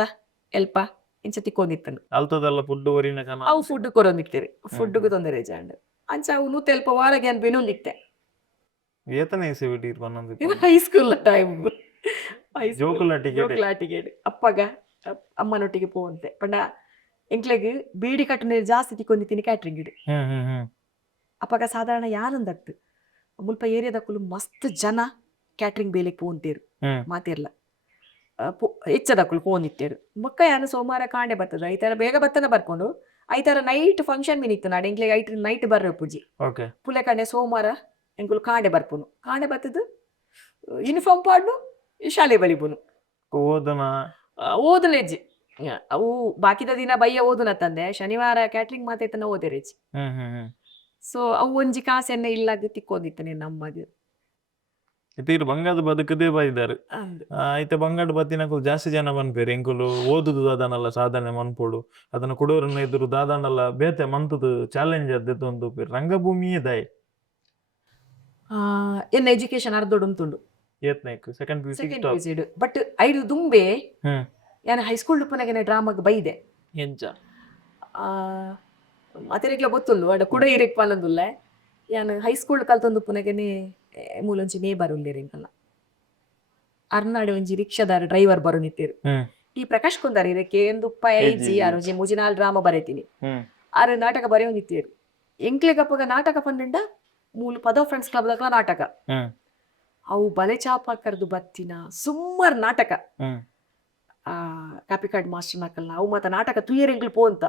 ಎಲ್ಪ ಇಂಚ ತಿಕ್ಕೊಂದಿತ್ತನು ಅಲ್ತದಲ್ಲ ಫುಡ್ ಒರಿನ ಅವು ಫುಡ್ ಕೊರೊಂದಿತ್ತೇರಿ ಫುಡ್ಗೆ ತೊಂದರೆ ಜಾಂಡ್ ಅಂಚ ಅವು ನೂತ್ತ ಎಲ್ಪ ವಾರಗೆ ಅನ್ ಬೆನೊಂದಿತ್ತೆ ಏತನೆ ಎಸಿಬಿಟಿ ಹೈಸ್ಕೂಲ್ ಟೈಮ್ ಜೋಕುಲ ಟಿಕೆಟ್ ಅಪ್ಪಗ ಅಮ್ಮನೊಟ್ಟಿಗೆ ಪೋವಂತೆ ಪಂಡ ಎಂಕ್ಲೆಗ್ ಬೀಡಿ ಕಟ್ಟನೆ ಜಾಸ್ತಿ ತಿಕ್ಕೊಂದಿತ್ತೀನಿ ಕ್ಯಾಟ್ರಿಂಗ್ ಇಡು ಅಪ್ಪಗ ಸಾಧಾರಣ ಯಾರಂದತ್ತು ಮುಲ್ಪ ಏರಿಯಾದಕ್ಕೂ ಮಸ್ತ್ ಜನ ಕ್ಯಾಟ್ರಿಂಗ್ ಬೇಲೆಗೆ ಪೋಂತೇರು ಮಾತಿರ್ಲ ಹೆಚ್ಚದಕ್ಕೂ ಪೋನಿತ್ತೇರು ಮೊಕ್ಕ ಯಾನು ಸೋಮವಾರ ಕಾಂಡೆ ಬರ್ತದ ಐತಾರ ಬೇಗ ಬತ್ತನ ಬರ್ಕೊಂಡು ಐತಾರ ನೈಟ್ ಫಂಕ್ಷನ್ ಮಿನಿತ್ತು ನಾಡು ಎಂಕ್ಲೆಗ್ ನೈಟ್ ಬರ್ರ ಪೂಜಿ ಪುಲೆ ಕಣ್ಣೆ ಸೋಮವಾರ ಎಂಕುಲು ಕಾಂಡೆ ಬರ್ಪುನು ಕಾಂಡೆ ಬರ್ತದ ಯೂನಿಫಾರ್ಮ್ ಪಾಡ್ನು ಶಾಲೆ ಬಲಿಪುನು ಓದಲೆಜ್ಜಿ ಅವು ಬಾಕಿದ ದಿನ ಬಯ್ಯ ಓದುನ ತಂದೆ ಶನಿವಾರ ಕ್ಯಾಟ್ರಿಂಗ್ ಮಾತೈತನ ಓದೇರೆಜ್ಜಿ ಸೊ ಅವು ಒಂಜಿ ಕಾಸೆನ್ನ ಇಲ್ಲಾಗ ತಿಕ್ಕೋದಿತ್ತನೆ ನಮ್ಮದು ಇತೀರು ಬಂಗಾದ ಬದುಕದೇ ಬೈದಾರು ಐತೆ ಬಂಗಾಡ ಬತ್ತಿನಕುಲು ಜಾಸ್ತಿ ಜನ ಮನ್ಪೇರು ಎಂಕುಲು ಓದುದು ದಾದಾನಲ್ಲ ಸಾಧನೆ ಮನ್ಪೋಡು ಅದನ್ನ ಕೊಡೋರನ್ನ ಎದುರು ದಾದಾನಲ್ಲ ಬೇತೆ ಮಂತದು ಚಾಲೆಂಜ್ ಅದ್ದೊಂದು ರಂಗಭೂಮಿಯೇ ದಾಯ್ ಎನ್ನ ಎಜುಕೇಶನ್ ಅರ್ಧೊಡುಂತುಂಡು ಸೆಕೆಂಡ್ PUC ಬಟ್ ಐದು ದುಂಬೆ ಯಾನ ಹೈಸ್ಕೂಲ್ ಡುಪ್ಪನಾಗ ಡ್ರಾಮಾಗ ಬೈದೆ ಎಂಚ ಅತಿರೇಕ್ಲ ಗೊತ್ತುಂಡು ಅಡ ಕುಡ ಇರೆಕ್ ಪಾಲಂದುಲ್ಲ ಯಾನು ಹೈಸ್ಕೂಲ್ ಕಲ್ತೊಂದು ಪುನಗನೆ ಮೂಲೊಂಜಿ ನೇಬರ್ ಉಳ್ಳೇರಿಂಕಲ್ಲ ಅರ್ನಾಡೆ ಒಂಜಿ ರಿಕ್ಷಾದಾರ ಡ್ರೈವರ್ ಬರೋ ನಿತ್ತೇರು ಈ ಪ್ರಕಾಶ್ ಕುಂದಾರ ಇರಕ್ಕೆ ಎಂದು ಐಜಿ ಆರು ಮುಜಿನಾಲ್ ಡ್ರಾಮಾ ಬರೀತೀನಿ ಆರು ನಾಟಕ ಬರೆಯೋ ನಿತ್ತೇರು ಎಂಕ್ಲೆಗಪ್ಪಗ ನಾಟಕ ಪಂಡ ಮೂಲು ಪದೋ ಫ್ರೆಂಡ್ಸ್ ಕ್ಲಬ್ದಾಗ ನಾಟಕ ಅವು ಬಲೆ ಚಾಪ ಕರೆದು ಬತ್ತಿನ ಸುಮ್ಮರ್ ನಾಟಕ ಕಾಪಿ ಕಾರ್ಡ್ ಮಾಸ್ಟರ್ ನಾಕಲ್ಲ ಅವು ಮತ್ತ ನಾಟಕ ತುಯ್ಯರೆಂಗ್ಳು ಪೋಂತ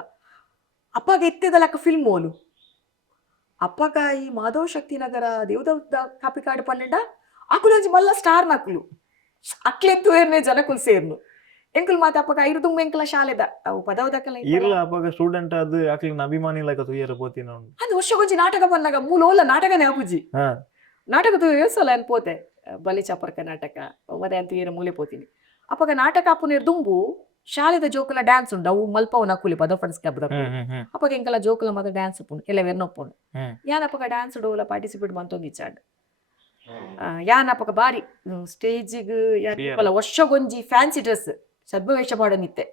ಅಪ್ಪಾಗ ಎತ್ತದಲಕ್ಕ ಫಿಲ್ಮ್ ಓಲು ಅಪ್ಪಾಗ ಈ ಮಾಧವ್ ಶಕ್ತಿ ನಗರ ದೇವದೌದ ಕಾಪಿ ಕಾರ್ಡ್ ಪನ್ನೆಂಡ ಅಕುಲಂಜಿ ಮಲ್ಲ ಸ್ಟಾರ್ ನಕುಲು ಅಕ್ಲೆ ತುಯರ್ನೆ ಜನಕುಲ್ ಸೇರ್ನು ಎಂಕುಲ್ ಮಾತ ಅಪ್ಪಾಗ ಐರು ತುಂಬ ಎಂಕಲ ಶಾಲೆದ ಅವು ಪದವದಕ್ಕಲ್ಲ ಇರ್ಲ ಅಪ್ಪಾಗ ಸ್ಟೂಡೆಂಟ್ ಅದು ಅಕ್ಲಿನ ಅಭಿಮಾನಿ ಲಕ ತುಯ್ಯರ ಪೋತಿನ ಅದು ವರ್ಷಗೊಂಜಿ ನಾಟಕ ಬಂದಾಗ ಮೂಲ ಓಲ ನಾಟಕನೇ ಅಪುಜಿ ನಾಟಕ ತುಯ್ಯಸಲ ಅನ್ ಪೋತೆ ಬಲೆ ಚಾಪರ್ಕ ನಾಟಕ ಮತ್ತೆ ಅಂತ ಏನ ಮೂಲೆ ಪೋತೀನಿ ಅಪ್ಪಾಗ ನಾಟಕ ಅಪ್ಪುನೇರ್ ದುಂಬು ಶಾಲೆದ ಜೋಕುಲ ಡ್ಯಾನ್ಸ್ ಉಂಡು ಅವು ಮಲ್ಪವು ನಕುಲಿ ಪದ ಫ್ರೆಂಡ್ಸ್ ಕ್ಲಬ್ ಅಪ್ಪಾಗ ಎಂಕಲ ಜೋಕುಲ ಮಾತ್ರ ಡ್ಯಾನ್ಸ್ ಉಪ್ಪುಂಡು ಕೆಲವೆರ್ ನೊಪ್ಪುಂಡು ಯಾನಪ್ಪಗ ಡ್ಯಾನ್ಸ್ ಡೋಲ ಪಾರ್ಟಿಸಿಪೇಟ್ ಮಂತೊಂದಿಚ್ಚಾಡ್ ಯಾನಪ್ಪಗ ಬಾರಿ ಸ್ಟೇಜಿಗ್ ವರ್ಷಗೊಂಜಿ ಫ್ಯಾನ್ಸಿ ಡ್ರೆಸ್ ಸದ್ಭವೇಶ ಮಾಡೋನಿತ್ತೆ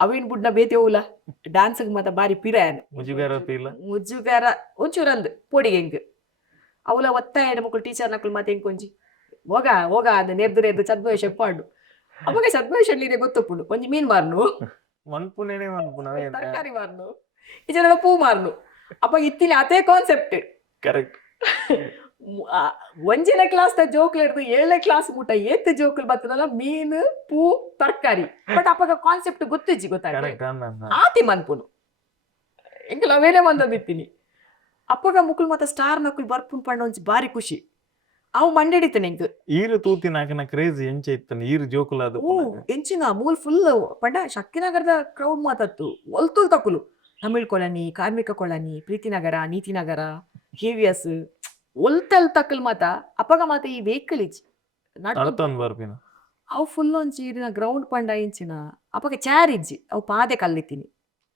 ಅವೇನ್ ಬುಡ್ನ ಬೇತೆ ಹೋಲ ಡ್ಯಾನ್ಸ್ಗ್ ಮಾತ ಬಾರಿ ಪಿರಾಯನ್ ಮುಜುಗಾರ ಒಂಚೂರಂದ್ ಪೋಡಿಗೆ ಹೆಂಗ್ ಅವಲ ಒತ್ತಾಯ ಮಕ್ಕಳು ಟೀಚರ್ ನಕಲು ಮತ್ತೆ ಹೆಂಗ್ ಕೊಂಜಿ ಹೋಗ ಅದು ನೆರ್ದು ಸದ್ಭವೇಶ ಪಾಡು ಅವಾಗ ಸದ್ಭವೇಶ ಗೊತ್ತಪ್ಪುಂಡು ಒಂಜಿ ಮೀನ್ ಮಾರ್ನು ತರಕಾರಿ ಮಾರ್ನು ಈ ಜನ ಪೂ ಮಾರ್ನು ಅಪ್ಪ ಇತ್ತಿನ ಅದೇ ಕಾನ್ಸೆಪ್ಟ್ ಕರೆಕ್ಟ್ ಒಂಜಿನ ಕ್ಲಾಸ್ ಜೋಕ್ಲು ಹಿಡ್ದು 7ನೇ ಕ್ಲಾಸ್ ಮುಟ್ಟ ಏತ್ ಜೋಕ್ಲು ಬರ್ತದಲ್ಲ ಮೀನು ಪೂ ತರಕಾರಿ ಬಟ್ ಅಪ್ಪಾಗ ಕಾನ್ಸೆಪ್ಟ್ ಗೊತ್ತಿಜ್ಜಿ ಆತಿ ಮನ್ಪುನು ಎಂಕಲ್ ಅವೇನೇ ಮಂದಿತ್ತೀನಿ ಅಪ್ಪಾಗ ಮುಕ್ಕಳು ಮತ್ತೆ ಸ್ಟಾರ್ ನಕುಲ್ ಬರ್ಪುನ್ ಪಂಡ ಒಂಜಿ ಬಾರಿ ಖುಷಿ ಅವು ಮಂಡಿಡಿತಾನೆ ಎಂಕ್ ಈರು ತೂತಿನಾಕನ ಕ್ರೇಜ್ ಎಂಚ ಇತ್ತನ ಈರು ಜೋಕುಲಾದ ಎಂಚಿನ ಮೂಲ್ ಫುಲ್ ಪಂಡ ಶಕ್ತಿನಗರದ ಕ್ರೌಡ್ ಮಾತತ್ತು ಒಲ್ತುಲ್ ತಕುಲು ತಮಿಳ್ ಕೊಳನಿ ಕಾರ್ಮಿಕ ಕೊಳನಿ ಪ್ರೀತಿನಗರ ನೀತಿನಗರ KVS ಒಲ್ತಲ್ ತಕ್ಕಲ್ ಮಾತ ಅಪ್ಪಗ ಮಾತ ಈ ವೆಹಿಕಲ್ ಇಜ್ಜಿ ಅವು ಫುಲ್ ಒಂಚಿ ಇರಿನ ಗ್ರೌಂಡ್ ಪಂಡ ಇಂಚಿನ ಅಪ್ಪಗ ಚಾರ್ ಇಜ್ಜಿ ಅವು ಪಾದೆ ಕಲ್ಲಿತ್ತೀನಿ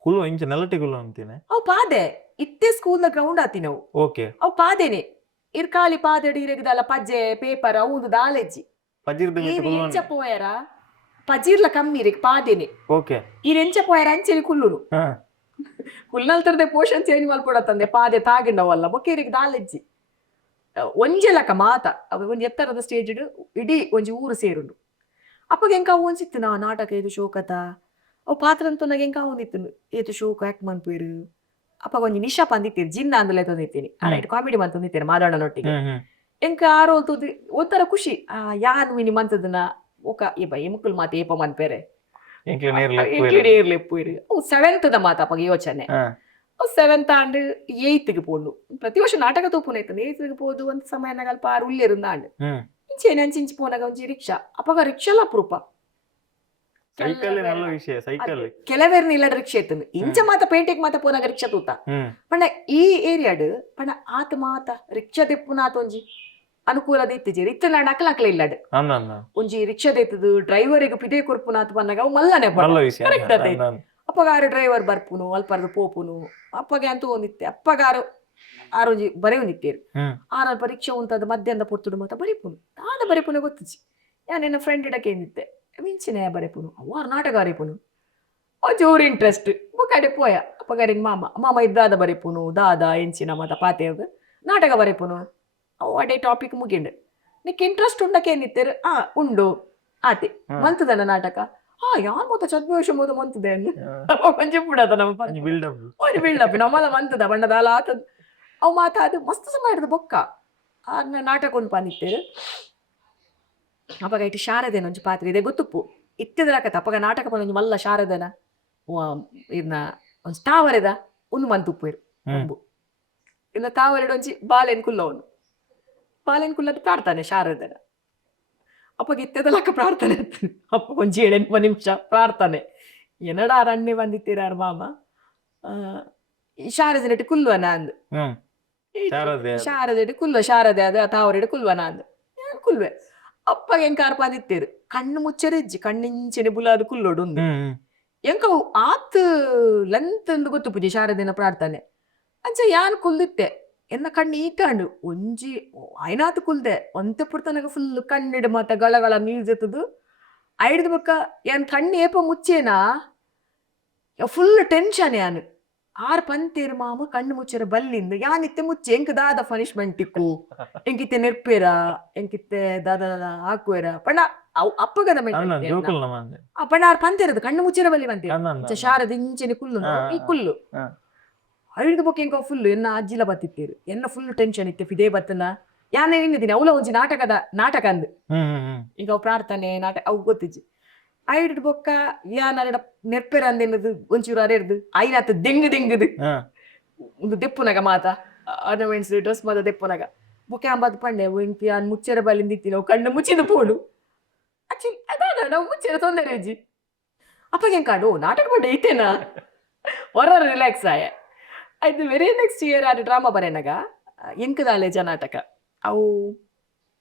ಹುಲ್ಲು ಇಂಚ ನೆಲಟಿಗುಲ್ಲ ಅಂತೀನಿ ಅವು ಪಾದೆ ಇತ್ತೆ ಸ್ಕೂಲ್ ಗ್ರೌಂಡ್ ಆತೀನಿ ಅವು ಓಕೆ ಅವು ಪಾದೇನೆ ಇರ್ಕಾಲಿ ಪಾದಡಿ ಇರಗದಲ್ಲ ಪಜ್ಜೆ ಪೇಪರ್ ಅವು ದಾಲೆಜ್ಜಿ ಎಂಚ ಪೋಯರ ಪಜೀರ್ಲ ಕಮ್ಮಿ ಇರಕ್ ಪಾದೇನೆ ಓಕೆ ಈ ಎಂಚ ಪೋಯರ ಅಂಚೆಲಿ ಕುಲ್ಲುನು ಕುಲ್ಲಲ್ ತರದೆ ಪೋಷನ್ ಚೇಂಜ್ ಮಲ್ಪಡತ್ತಂದೆ ಪಾದೆ ತಾಗಿಂಡವಲ್ಲ ಬೊಕ್ಕೇರಿಗೆ ದಾಲೆಜ್ಜಿ ಒಂಜೆಲಕ ಮಾತ ಅವ ಒಂಜಿ ಎತ್ತರದ ಸ್ಟೇಜ್ ಇಡೀ ಒಂಜಿ ಊರು ಸೇರುಂಡು ಅಪ್ಪಗೆ ಎಂಕ ಅವು ಒಂದಿತ್ತು ನಾ ನಾಟಕ ಇದು ಶೋಕತ ಅವು ಪಾತ್ರ ಅಂತೂ ನಾಗ ಎಂಕ ಒಂದಿತ್ತು ಏತು ಶೋಕ ಯಾಕೆ ಮನ್ಪೇರು ಅಪ್ಪಾಗ ಒಂಜಿ ನಿಶಾ ಪಂದಿತ್ತೀರಿ ಜಿನ್ನ ಅಂದಲೆ ತಂದಿತ್ತೀನಿ ಕಾಮಿಡಿ ಮಂತಂದಿತ್ತೀರಿ ಮಾದಾಡನೊಟ್ಟಿಗೆ ಎಂಕ ಆರೋಲ್ತುದು ಒಂಥರ ಖುಷಿ ಯಾನು ಮಿನಿ ಮಂತದನ್ನ ಒಕ ಏ ಮುಕ್ಕುಲ್ ಮಾತ ಏಪ ಮನ್ಪೇರೆ ಇರ್ಲೆಪ್ಪುಯಿರು ಅವು 7th ಮಾತ ಅಪ್ಪಗ ಯೋಚನೆ 7th ಆಂಡ್ 8ಗೆ ಪೋಂಡು ಪ್ರತಿ ವರ್ಷ ನಾಟಕ ತೂಪುನ ಇತ್ತು 8ಗೆ ಪೋದು ಒಂದು ಸಮಯ ನಗಲ್ಪ ಉಳ್ಳಿರುಂದ ಆಂಡ್ ಇಂಚೇನೆ ಅಂಚಿಂಚಿ ಪೋನಾಗ ಒಂಜಿ ರಿಕ್ಷಾ ಅಪಗ ರಿಕ್ಷಾಲ ಅಪರೂಪ ಸೈಕಲ್ நல்ல ವಿಷಯ ಸೈಕಲ್ ಕೆಲವೇರ್ನ ಇಲ್ಲಡ ರಿಕ್ಷಾ ಇತ್ತು ಇಂಚ ಮಾತ ಪೇಂಟೆಗ್ ಮಾತ ಪೋನಾಗ ರಿಕ್ಷಾ ತೂತ ಪಂಡ ಈ ಏರಿಯಾಡ್ ಪಂಡ ಆತ ಮಾತ ರಿಕ್ಷಾ ತೆಪ್ಪುನಾತ ಒಂಜಿ ಅನುಕೂಲದ ಇತ್ತಿಜಿ ಇತ್ತ ನಾಡ ಅಕ್ಲ ಇಲ್ಲಡ್ ಒಂಜಿ ರಿಕ್ಷಾ ದೇತದು ಡ್ರೈವರಿಗೆ ಪಿದೇ ಕೊರ್ಪುನಾತ ಪನ್ನಗ ಅವು ಮಲ್ಲನೆ ಕರೆಕ್ಟ್ ಅದ ಅಪ್ಪಗಾರು ಡ್ರೈವರ್ ಬರ್ಪುನು ಅಲ್ಪರ್ದು ಪೋಪುನು ಅಪ್ಪಗೆ ಅಂತೂ ಒಂದಿತ್ತೆ ಅಪ್ಪಗಾರು ಆರೊಂಜಿ ಬರೆ ಒಂದಿತ್ತೇರು ಆರ ಪರೀಕ್ಷೆ ಉಂಟದ ಮಧ್ಯಾಹ್ನ ಪೊರ್ತುಡು ಮಾತ ಬರಿಪುನು ಆದ ಬರಿಪುನ ಗೊತ್ತಿಜಿ ಯಾನ್ ನನ್ನ ಫ್ರೆಂಡ್ ಇಡಕ್ಕೆ ಏನಿತ್ತೆ ಮಿಂಚಿನ ಬರೆಪುನು ಅವ್ರು ನಾಟಕ ಬರೆಪುನು ಒಂಚೂರು ಇಂಟ್ರೆಸ್ಟ್ ಬುಕ್ಕಾಡೆ ಪೋಯ ಅಪ್ಪಗಾರಿನ ಮಾಮ ಇದ್ದಾದ ಬರೆಪುನು ದಾದ ಎಂಚಿನ ಮಾತ ಪಾತೆಯಾಗ ನಾಟಕ ಬರೆಪುನು ಅವು ಅಡೆ ಟಾಪಿಕ್ ಮುಗಿಂಡು ನಿಕ್ ಇಂಟ್ರೆಸ್ಟ್ ಉಂಡಕ್ಕೆ ಏನಿತ್ತೇರು ಉಂಡು ಆತೆ ಮಂತದನ ನಾಟಕ ಯಾನ್ ಮೊತ್ತ ಚದ್ವೇಷ ಮೊದ ಮಂತದೆ ಕೊಂಚ ಬಿಡದ ನಮ್ಮ ಒಂದು ಬಿಲ್ಡಪ್ ನಮ್ಮದ ಮಂತದ ಬಣ್ಣದಾಲ ಆತದ ಅವು ಮಾತಾದು ಮಸ್ತ್ ಸಮಯ ಹಿಡ್ದು ಬೊಕ್ಕ ನಾಟಕ ಒಂದು ಪಾನಿತ್ತೇರು ಅಪ್ಪಗ ಇಟ್ಟು ಶಾರದೆನ ಒಂಚು ಪಾತ್ರೆ ಇದೆ ಗೊತ್ತುಪ್ಪು ಇತ್ತಿದ್ರಾಕತ್ತ ಅಪ್ಪಗ ನಾಟಕ ಬಂದು ಮಲ್ಲ ಶಾರದನ ಇದನ್ನ ಒಂಚು ತಾವರೆದ ಒಂದು ಮಂತುಪ್ಪು ಇರು ಒಂಬು ಇನ್ನ ತಾವರೆಡು ಒಂಚಿ ಬಾಲೆನ್ ಕುಲ್ಲವನು ಬಾಲೆನ್ ಕುಲ್ಲದ ಪ್ರಾರ್ಥನೆ ಶಾರದನ ಅಪ್ಪಗ ಇತ್ತದಲಕ್ಕ ಪ್ರಾರ್ಥನೆ ಅಪ್ಪ ಒಂಜಿ 7 ನಿಮಿಷ ಪ್ರಾರ್ಥನೆ ಏನಡ ರಣ್ಣೆ ಬಂದಿತ್ತೀರಾರ ಮಾಮ ಶಾರದೆನಟ್ಟು ಕುಲ್ವನ ಅಂದು ಶಾರದೆ ಕುಲ್ವ ಶಾರದೆ ಅದ ತಾವರೆಡು ಕುಲ್ವನ ಅಂದು ಕುಲ್ವೆ ಅಪ್ಪಗೆ ಎಂಕಾರ ಪಾದಿತ್ತೇರು ಕಣ್ಣು ಮುಚ್ಚರಿಜ್ಜಿ ಕಣ್ಣಿಂಚನೆ ಬುಲಾದು ಕುಲ್ಲೋಡು ಒಂದು ಎಂಕ ಆತ್ ಲೆಂತ್ ಎಂದು ಗೊತ್ತು ಪೂಜೆ ಶಾರದಿನ ಪ್ರಾರ್ಥನೆ ಅಂಚ ಯಾನ್ ಕುಲ್ದಿತ್ತೆ ಎನ್ನ ಕಣ್ಣು ಈಕಾಂಡು ಒಂಜಿ ಐನಾತ್ ಕುಲ್ದೆ ಒಂತೆ ಪುರ್ತನಗ ಫುಲ್ ಕಣ್ಣಿಡು ಮತ್ತ ಗಳಗಳ ನೀಳ್ಜೆತ್ತದು ಐಡ್ದು ಬೊಕ್ಕ ಯಾನ್ ಕಣ್ಣು ಏಪ ಮುಚ್ಚೇನಾ ಫುಲ್ ಟೆನ್ಷನ್ ಯಾನ್ ಆರ್ ಪಂತೇರು ಮಾಮ ಕಣ್ಣು ಮುಚ್ಚರ ಬಲ್ಲಿಂದ ಯಾನಿತ್ತೆ ಮುಚ್ಚೆ ಎಂಕ್ ದಾದ ಪನಿಷ್ಮೆಂಟ್ ಇಕ್ಕು ಎಂಕಿತ್ತೆ ನೆರ್ಪೇರ ಎಂಕಿತ್ತೆ ದಾದ ಹಾಕುವೇರ ಪಂಡ ಅಪ್ಪಗದ ಪಂಡ ಆರ್ ಪಂತೇರದು ಕಣ್ಣು ಮುಚ್ಚರ ಬಲ್ಲಿ ಬಂತೇರು ಶಾರದ ಇಂಚೆನೆ ಕುಲ್ಲು ಈ ಕುಲ್ಲು ಐದು ಬೊಕ್ಕ ಎಂಕ ಫುಲ್ ಎನ್ನ ಅಜ್ಜಿಲ ಬತ್ತಿತ್ತೇರು ಎನ್ನ ಫುಲ್ ಟೆನ್ಷನ್ ಇತ್ತೆ ಫಿದೇ ಬತ್ತನ ಯಾನೇ ಇನ್ನಿದ್ದೀನಿ ಅವಳ ಒಂಜಿ ನಾಟಕ ಅಂದ್ ಈಗ ಅವು ಪ್ರಾರ್ಥನೆ ನಾಟಕ ಅವು ಗೊತ್ತಿಜ್ಜಿ ಐಡ್ ಬೊಕ್ಕ ಯಾನ ನೆರ್ಪೆರ ಅಂದೆನ್ನದು ಒಂಚೂರು ಅರೆರ್ದು ಐನಾತ್ ದೆಂಗದು ಒಂದು ದೆಪ್ಪುನಗ ಮಾತ ಆರ್ನಮೆಂಟ್ಸ್ ಡ್ರೆಸ್ ಮಾತ ದೆಪ್ಪುನಗ ಬೊಕ್ಕ ಅಂಬದ್ ಪಂಡೆ ಎಂಕಿ ಯಾನ್ ಮುಚ್ಚರ ಬಲ್ಲಿಂದ ಇತ್ತಿ ನಾವು ಕಣ್ಣು ಮುಚ್ಚಿದ ಪೋಡು ಆಕ್ಚುಲಿ ಅದಾದ ನಾವು ಮುಚ್ಚರ ತೊಂದರೆ ಅಜ್ಜಿ ಅಪ್ಪಗೆ ಎಂಕಾಡು ನಾಟಕ ಪಂಡೆ ಐತೇನಾ ಹೊರ ರಿಲ್ಯಾಕ್ಸ್ ಆಯ ಅದು ವೆರಿ ನೆಕ್ಸ್ಟ್ ಇಯರ್ ಅದು ಡ್ರಾಮಾ ಬರೇನಾಗ ಎಂಕದಾಲೆ ನಾಟಕ ಅವು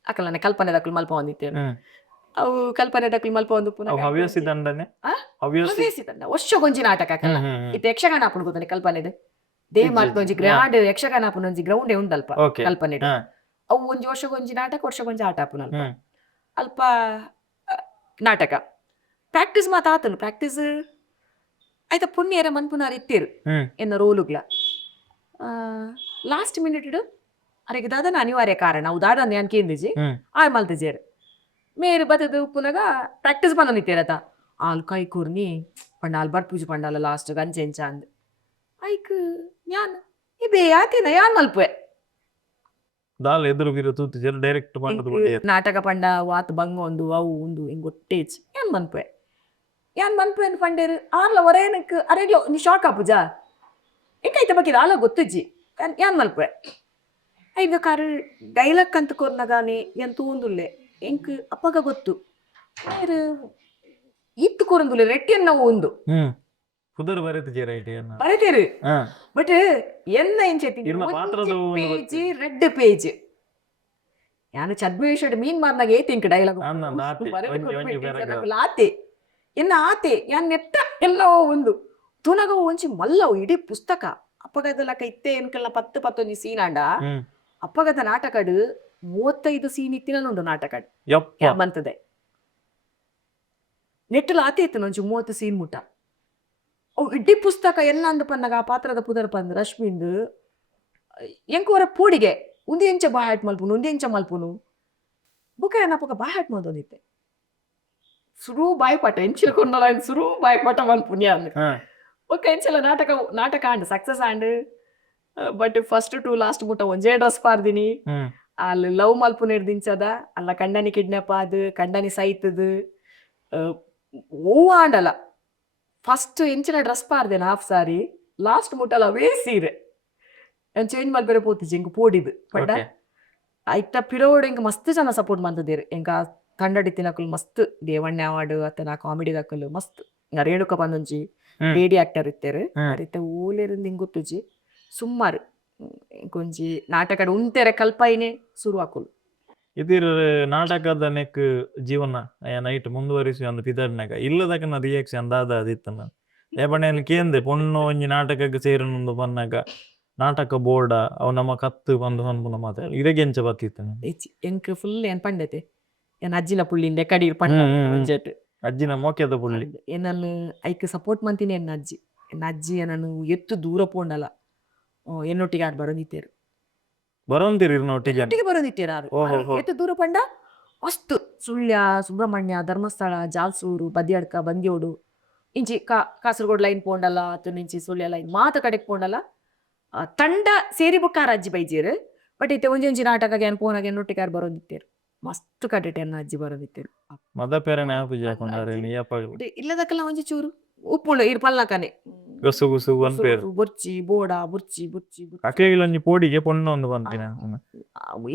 ಅಕಲನೆ ಕಲ್ಪನೆ ದಕ್ಕಲು ಮಲ್ಪ ಹೊಂದಿತ್ತೇನು ಅವು ಕಲ್ಪನೆ ದಕ್ಕಲು ಮಲ್ಪ ಒಂದು ಹವ್ಯಾಸಿ ದಂಡನೆ ವರ್ಷ ಗೊಂಜಿ ನಾಟಕ ಇತ್ತು ಯಕ್ಷಗಾನ ಹಾಪುಣ್ ಗೊತ್ತಾನೆ ಕಲ್ಪನೆದು ದೇವ್ ಮಾಡ್ತಾ ಒಂಜಿ ಗ್ರಾಂಡ್ ಯಕ್ಷಗಾನ ಹಾಪುಣ ಒಂಜಿ ಗ್ರೌಂಡ್ ಉಂಡಲ್ಪ ಕಲ್ಪನೆ ಅವು ಒಂಜಿ ವರ್ಷ ಗೊಂಜಿ ನಾಟಕ ವರ್ಷ ಗೊಂಜಿ ಆಟ ಹಾಪುಣ ಅಲ್ಪ ನಾಟಕ ಪ್ರಾಕ್ಟೀಸ್ ಮಾತಾತನು ಪ್ರಾಕ್ಟೀಸ್ ಆಯ್ತಾ ಪುಣ್ಯರ ಮನ್ಪುನಾರ ಇತ್ತೇರು ಎನ್ನ ರೋಲುಗ್ಲ ಲಾಸ್ಟ್ ಮಿನಿಟ್ ಇಡು ಅರೆಗೆ ದಾದನ ಅನಿವಾರ್ಯ ಕಾರಣ ಅವು ದಾದನ ಯಾನ್ ಕೇಂದಿಜಿ ಆಯ್ ಮಲ್ತಿಜೇರು ಮೇರು ಬದದು ಪುನಗ ಪ್ರಾಕ್ಟೀಸ್ ಬಂದ ನಿತ್ತೇರತ ಆಲ್ ಕೈ ಕೂರ್ನಿ ಪಂಡ ಆಲ್ ಬರ್ಪೂಜಿ ಪಂಡಾಲ ಲಾಸ್ಟ್ ಅಂಚೆ ಎಂಚ ಅಂದ್ ಐಕ್ ಯಾನ್ ಇಬೇ ಯಾತೇನ ಯಾನ್ ಮಲ್ಪೆ ದಾಲ್ ಎದುರು ಬಿರು ತೂತಿಜೇರು ಡೈರೆಕ್ಟ್ ಬಂದದು ನಾಟಕ ಪಂಡ ವಾತ್ ಬಂಗ ಒಂದು ಅವು ಒಂದು ಹಿಂಗ್ ಒಟ್ಟೇಜ್ ಯಾನ್ ಮನ್ಪೆ ಅಂತ ಪಂಡೇರು ಆರ್ಲ ಹೊರೇನಕ್ ಅರೆಗ್ಲೋ ನೀ ಶಾಕ್ ಆಪುಜಾ ಎಂಕೈತ ಬಕ್ಕಿದ ಆಲ ಗೊತ್ತಜ್ಜಿ ಯಾನ್ ಮಲ್ಪೆ ಐದು ಕಾರು ಡೈಲಾಗ್ ಅಂತ ಕೊರ್ನಗಾನೆ ಎಂತೂ ಒಂದುಲ್ಲೆ ಎಂಕ್ ಅಪ್ಪಗ ಗೊತ್ತು ಇತ್ತು ಕೊರಂದುಲ್ಲೆ ರೆಟ್ಟಿಯನ್ ನಾವು ಒಂದು ಬರೆತೇರು ಬಟ್ ಎನ್ನ ಎಂಚೆತಿ ಪೇಜ್ ರೆಡ್ ಪೇಜ್ ಯಾನು ಚದ್ಮೇಶಡ್ ಮೀನ್ ಮಾರ್ನಾಗ ಏತಿ ಇಂಕ ಡೈಲಾಗ್ ಆತೆ ಎನ್ನ ಆತೆ ಯಾನ್ ನೆತ್ತ ಎಲ್ಲೋ ಒಂದು ತುನಗ ಒಂಚಿ ಮಲ್ಲವು ಇಡೀ ಪುಸ್ತಕ ಅಪ್ಪಗದಲಕ ಇತ್ತೆ ಎನ್ಕಲ್ಲ 10-11 ಸೀನ್ ಆಂಡ ಅಪ್ಪಗದ ನಾಟಕಡ್ 35 ಸೀನ್ ಇತ್ತಿನುಂಡು ನಾಟಕಡ್ ಬಂತದೆ ನೆಟ್ಟಲ ಆತೆ ಇತ್ತು ಒಂಚು 30 ಸೀನ್ ಮುಟ್ಟ ಅವು ಇಡೀ ಪುಸ್ತಕ ಎಲ್ಲ ಅಂದು ಪನ್ನಗ ಆ ಪಾತ್ರದ ಪುದರ್ ಪಂದ್ ರಶ್ಮಿಂದ್ ಎಂಕುವರ ಪೋಡಿಗೆ ಉಂದಿ ಎಂಚ ಬಾಯಾಟ್ ಮಲ್ಪುನು ಉಂದಿ ಎಂಚ ಮಲ್ಪುನು ಬುಕ ಏನಪ್ಪಗ ಬಾಯಾಟ್ ಮಲ್ದೊಂದಿತ್ತೆ ಸುರು ಬಾಯ್ಪಾಟ ಎಂಚಿನ ಕೊಂಡಲ ಸುರು ಬಾಯ್ಪಾಟ ಮಲ್ಪುನ್ಯ ಅಂದ್ ಒಕ್ಕ ಎಂಚಲ ನಾಟಕ and success and but first to last ಮುಟ್ಟ ಒಂಜೇ ಡ್ರೆಸ್ ಪಾರ್ದಿನಿ ಅಲ್ಲಿ ಲವ್ ಮಲ್ಪುನ ಹಿಡ್ದಿಂಚದ ಅಲ್ಲ ಕಂಡನಿ ಕಿಡ್ನಾಪ್ ಆದ್ ಕಂಡನಿ ಸೈತದ್ ಓ ಆಂಡಲ ಫಸ್ಟ್ ಎಂಚಿನ ಡ್ರೆಸ್ ಪಾರ್ದೇನ ಹಾಫ್ ಸಾರಿ ಲಾಸ್ಟ್ ಮುಟ್ಟಲ ಅವೇ ಸೀರೆ ಚೇಂಜ್ ಮಲ್ಪೆರೆ ಪೋತಿಜಿ ಎಂಕ್ ಪೋಡಿದ್ ಪಂಡ ಐತ ಪಿರೋಡ್ ಇಂಕ ಮಸ್ತ್ ಜನ ಸಪೋರ್ಟ್ ಮಾಡ್ತಿದ್ದೀರಿ ಇಂಕ ತಂಡಡಿ ತಿನ್ನಕುಲು ಮಸ್ತ್ ದೇವಣ್ಣ ಅವಾರ್ಡ್ ಅತ್ತ ಕಾಮಿಡಿ ದಕ್ಕಲು ಮಸ್ತ್ ಇಂಕ ರೇಣುಕ ಪಂದೊಂಜಿ ಲೇಡಿ ಆಕ್ಟರ್ ಇತ್ತೇರು ಅರಿತ ಓಲೆರಿಂದ ಹಿಂಗ್ ಗೊತ್ತುಜಿ ಸುಮಾರು ಇಂಕೊಂಜಿ ನಾಟಕ ಉಂತೆರೆ ಕಲ್ಪೈನೆ ಶುರು ಹಾಕುಲು ಇದಿರ್ ನಾಟಕದ ನೆಕ್ ಜೀವನ ನೈಟ್ ಮುಂದುವರಿಸಿ ಒಂದು ಪಿದರ್ನಾಗ ಇಲ್ಲದಕ್ಕ ರಿಯಾಕ್ಷನ್ ದಾದ ಅದಿತ್ತನ ಲೇಬಣ್ಣನ ಕೇಂದೆ ಪೊಣ್ಣು ಒಂಜಿ ನಾಟಕಕ್ಕೆ ಸೇರನೊಂದು ಬಂದಾಗ ನಾಟಕ ಬೋರ್ಡ ಅವು ನಮ್ಮ ಕತ್ತು ಬಂದು ಹೊಂದು ಮಾತ ಇರಗೆಂಚ ಬತ್ತಿತ್ತ ಎಂಕ್ ಫುಲ್ ಏನ್ ಪಂಡತೆ ಏನ್ ಅಜ್ಜಿನ ಪುಳ್ಳಿಂದೆ ಕಡೀರ್ ಪಂಡ ಅಜ್ಜಿನ ಮೋಕ್ಯದ ಪುಳ್ಳಿ ಏನನ್ನು ಐಕ್ ಸಪೋರ್ಟ್ ಮಂತೀನಿ ಎನ್ನ ಅಜ್ಜಿ ಏನನ್ನು ಎತ್ತು ದೂರ ಪೋಂಡಲ್ಲ ಎನ್ನೊಟ್ಟಿಗೆ ಆಡ್ ಬರೋದಿತ್ತೇರು ಬರೋಂತಿರಿ ಒಟ್ಟಿಗೆ ಬರೋದಿತ್ತೇರು ಎತ್ತು ದೂರ ಪಂಡ ಮಸ್ತ್ ಸುಳ್ಯ ಸುಬ್ರಹ್ಮಣ್ಯ ಧರ್ಮಸ್ಥಳ ಜಾಲ್ಸೂರು ಬದಿಯಡ್ಕ ಬಂದಿಯೋಡು ಇಂಚಿ ಕಾಸರಗೋಡು ಲೈನ್ ಪೋಂಡಲ್ಲ ಇಂಚಿ ಸುಳ್ಯ ಲೈನ್ ಮಾತ ಕಡೆಗೆ ಪೋಂಡಲ್ಲ ತಂಡ ಸೇರಿ ಬುಕ್ಕಾರ ಅಜ್ಜಿ ಬೈಜೀರು ಬಟ್ ಇತ್ತೆ ಒಂಜಿ ನಾಟಕಗೆ ಏನ್ ಪೋನಾಗ ಎನ್ನೊಟ್ಟಿಗೆ ಆಡ್ ಬರೋದಿತ್ತೇರು ಮಸ್ತ್ ಕಟ್ಟಿಟ್ಟು ಎನ್ನ ಅಜ್ಜಿ ಬರೋದಿತ್ತೇರು ಮದ ಪೇರನೆ ಇಲ್ಲದಕ್ಕೆಲ್ಲ ಒಂಜಿ ಚೂರು ಉಪ್ಪುಂಡು ಇರ್ ಪಲ್ನಕನೆ ಗುಸು ಗುಸು ಬುರ್ಚಿ ಬೋಡ ಬುರ್ಚಿ ಬುರ್ಚಿ ಅಕ್ಲೆಗಿಲೊಂಜಿ ಪೋಡಿಗೆ ಪೊಣ್ಣು ಒಂದು ಬಂತಿನ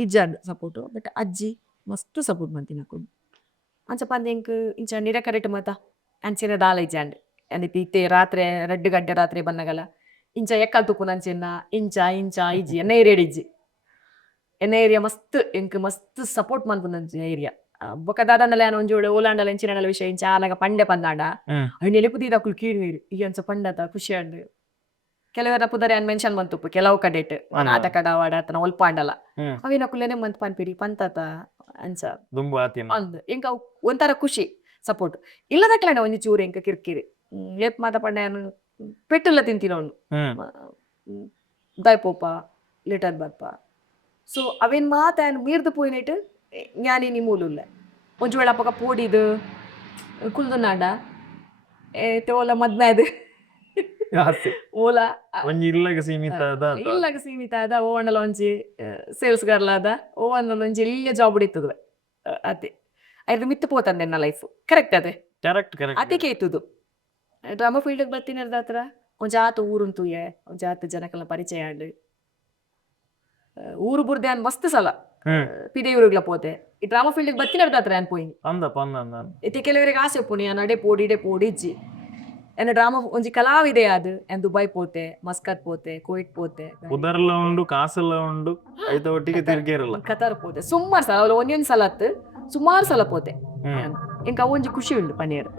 ಇಜ್ಜಾಡ್ ಸಪೋರ್ಟ್ ಬಟ್ ಅಜ್ಜಿ ಮಸ್ತ್ ಸಪೋರ್ಟ್ ಮಂತಿನ ಹಾಕೊಂಡು ಅಂಚ ಪಂದ ಎಂಕ್ ಇಂಚ ನಿರ ಕರೆಕ್ಟ್ ಮತ ಅಂಚಿನ ದಾಲ ಇಜ್ಜಾಂಡ್ ಅಂದಿತ್ತು ಇತ್ತೆ ರಾತ್ರಿ 2 ಗಂಟೆ ರಾತ್ರಿ ಬಂದಾಗಲ್ಲ ಇಂಚ ಎಕ್ಕಲ್ ತುಪ್ಪು ನಂಚಿನ ಇಂಚ ಇಜ್ಜಿ ಎನ್ನ ಏರಿಯಾ ಮಸ್ತ್ ಎಂಕ್ ಮಸ್ತ್ ಸಪೋರ್ಟ್ ಮನ್ಪುನಂಚಿನ ಏರಿಯಾ ಬೊಕ ದಾದಂಡಲ ಒಂಜೋಡು ಓಲಾಂಡಲ ಎಂಚಿನ ವಿಷಯ ಇಂಚ ಆನಗ ಪಂಡೆ ಪಂದಾಂಡ ಅಣ್ಣೆಲೆ ಕುದಿದ ಅಕ್ಕುಲು ಕೀರಿ ಈ ಅಂಚ ಪಂಡತ ಖುಷಿ ಆಂಡ್ ಕೆಲವರ ಪುದರಿ ಅನ್ ಮೆನ್ಷನ್ ಬಂತುಪ್ಪು ಕೆಲವು ಕಡೆಟ್ ನಾಟಕದ ಅವಾರ್ಡ್ ಆತನ ಒಲ್ಪಾಂಡಲ ಅವಿನ ಕುಲ್ಲೇನೆ ಮಂತ್ ಪನ್ಪಿರಿ ಪಂತತ ಅಂಚ ಅಂದ್ ಎಂಕ ಒಂಥರ ಖುಷಿ ಸಪೋರ್ಟ್ ಇಲ್ಲದಕ್ಲನೆ ಒಂಜಿ ಚೂರು ಎಂಕ ಕಿರ್ಕಿರಿ ಏತ್ ಮಾತ ಪಂಡ ಪೆಟ್ಟುಲ್ಲ ತಿಂತಿನವನು ದೈಪೋಪ ಲಿಟರ್ ಬರ್ಪ ಸೊ ಅವೇನ್ ಮಾತ ಮೀರ್ದು ಪೋಯಿನೇಟ್ ಜ್ಞಾನಿ ನಿಮೂಲುಲ್ಲ ಒಂಜು ವೇಳ ಪಕ್ಕ ಪೋಡಿದು ಕುಲ್ದು ನಾಡ ಓಲ ಮದ್ಮೇದು ಓಲ ಇಲ್ಲಗ ಸೀಮಿತ ಅದ ಓವಣ್ಣಲ ಒಂಜಿ ಸೇಲ್ಸ್ ಗರ್ಲ್ ಅದ ಓವಣ್ಣಲ ಒಂಜಿ ಇಲ್ಲಿಯ ಜಾಬ್ ಹಿಡಿತದ ಅದೇ ಐದು ಮಿತ್ತು ಪೋತಂದೆ ನನ್ನ ಲೈಫ್ ಕರೆಕ್ಟ್ ಅದೇ ಅದಕ್ಕೆ ಇತ್ತುದು ಡ್ರಾಮಾ ಫೀಲ್ಡ್ ಬರ್ತೀನಿ ಹತ್ರ ಒಂಜಾತು ಊರುಂತುಯೆ ಒಂಜಾತು ಜನಕ್ಕೆಲ್ಲ ಪರಿಚಯ ಆಂಡ್ ಊರು ಬುರ್ದೆ ಅನ್ ಮಸ್ತ್ ಸಲ ಪಿದೇವ್ರಿಗ್ಲ ಪೋತೆ ಈ ಡ್ರಾಮಾ ಫೀಲ್ಡ್ ಬರ್ತೀನಿ ಹತ್ರ ಅನ್ ಪೋಯಿ ಇತ್ತೆ ಕೆಲವರಿಗೆ ಆಸೆ ಪುಣಿ ನಡೆ ಪೋಡಿ ಇಜ್ಜಿ ಎನ್ನ ಡ್ರಾಮಾ ಒಂಜಿ ಕಲಾವಿದೆ ಅದು ಎನ್ ದುಬೈ ಪೋತೆ ಮಸ್ಕತ್ ಪೋತೆ ಕುವೈಟ್ ಪೋತೆ ಉದರ್ಲ ಉಂಡು ಕಾಸೆಲ್ಲ ಉಂಡು ಐತ ಒಟ್ಟಿಗೆ ತಿರ್ಗೇರಲ್ಲ ಕತಾರ್ ಪೋತೆ ಸುಮಾರು ಸಲ ಅವಳು ಒಂದೊಂದು ಸಲ ಸುಮಾರು ಸಲ ಪೋತೆ ಇಂಕ ಒಂಜಿ ಖುಷಿ ಉಂಡು ಪನ್ನೀರ್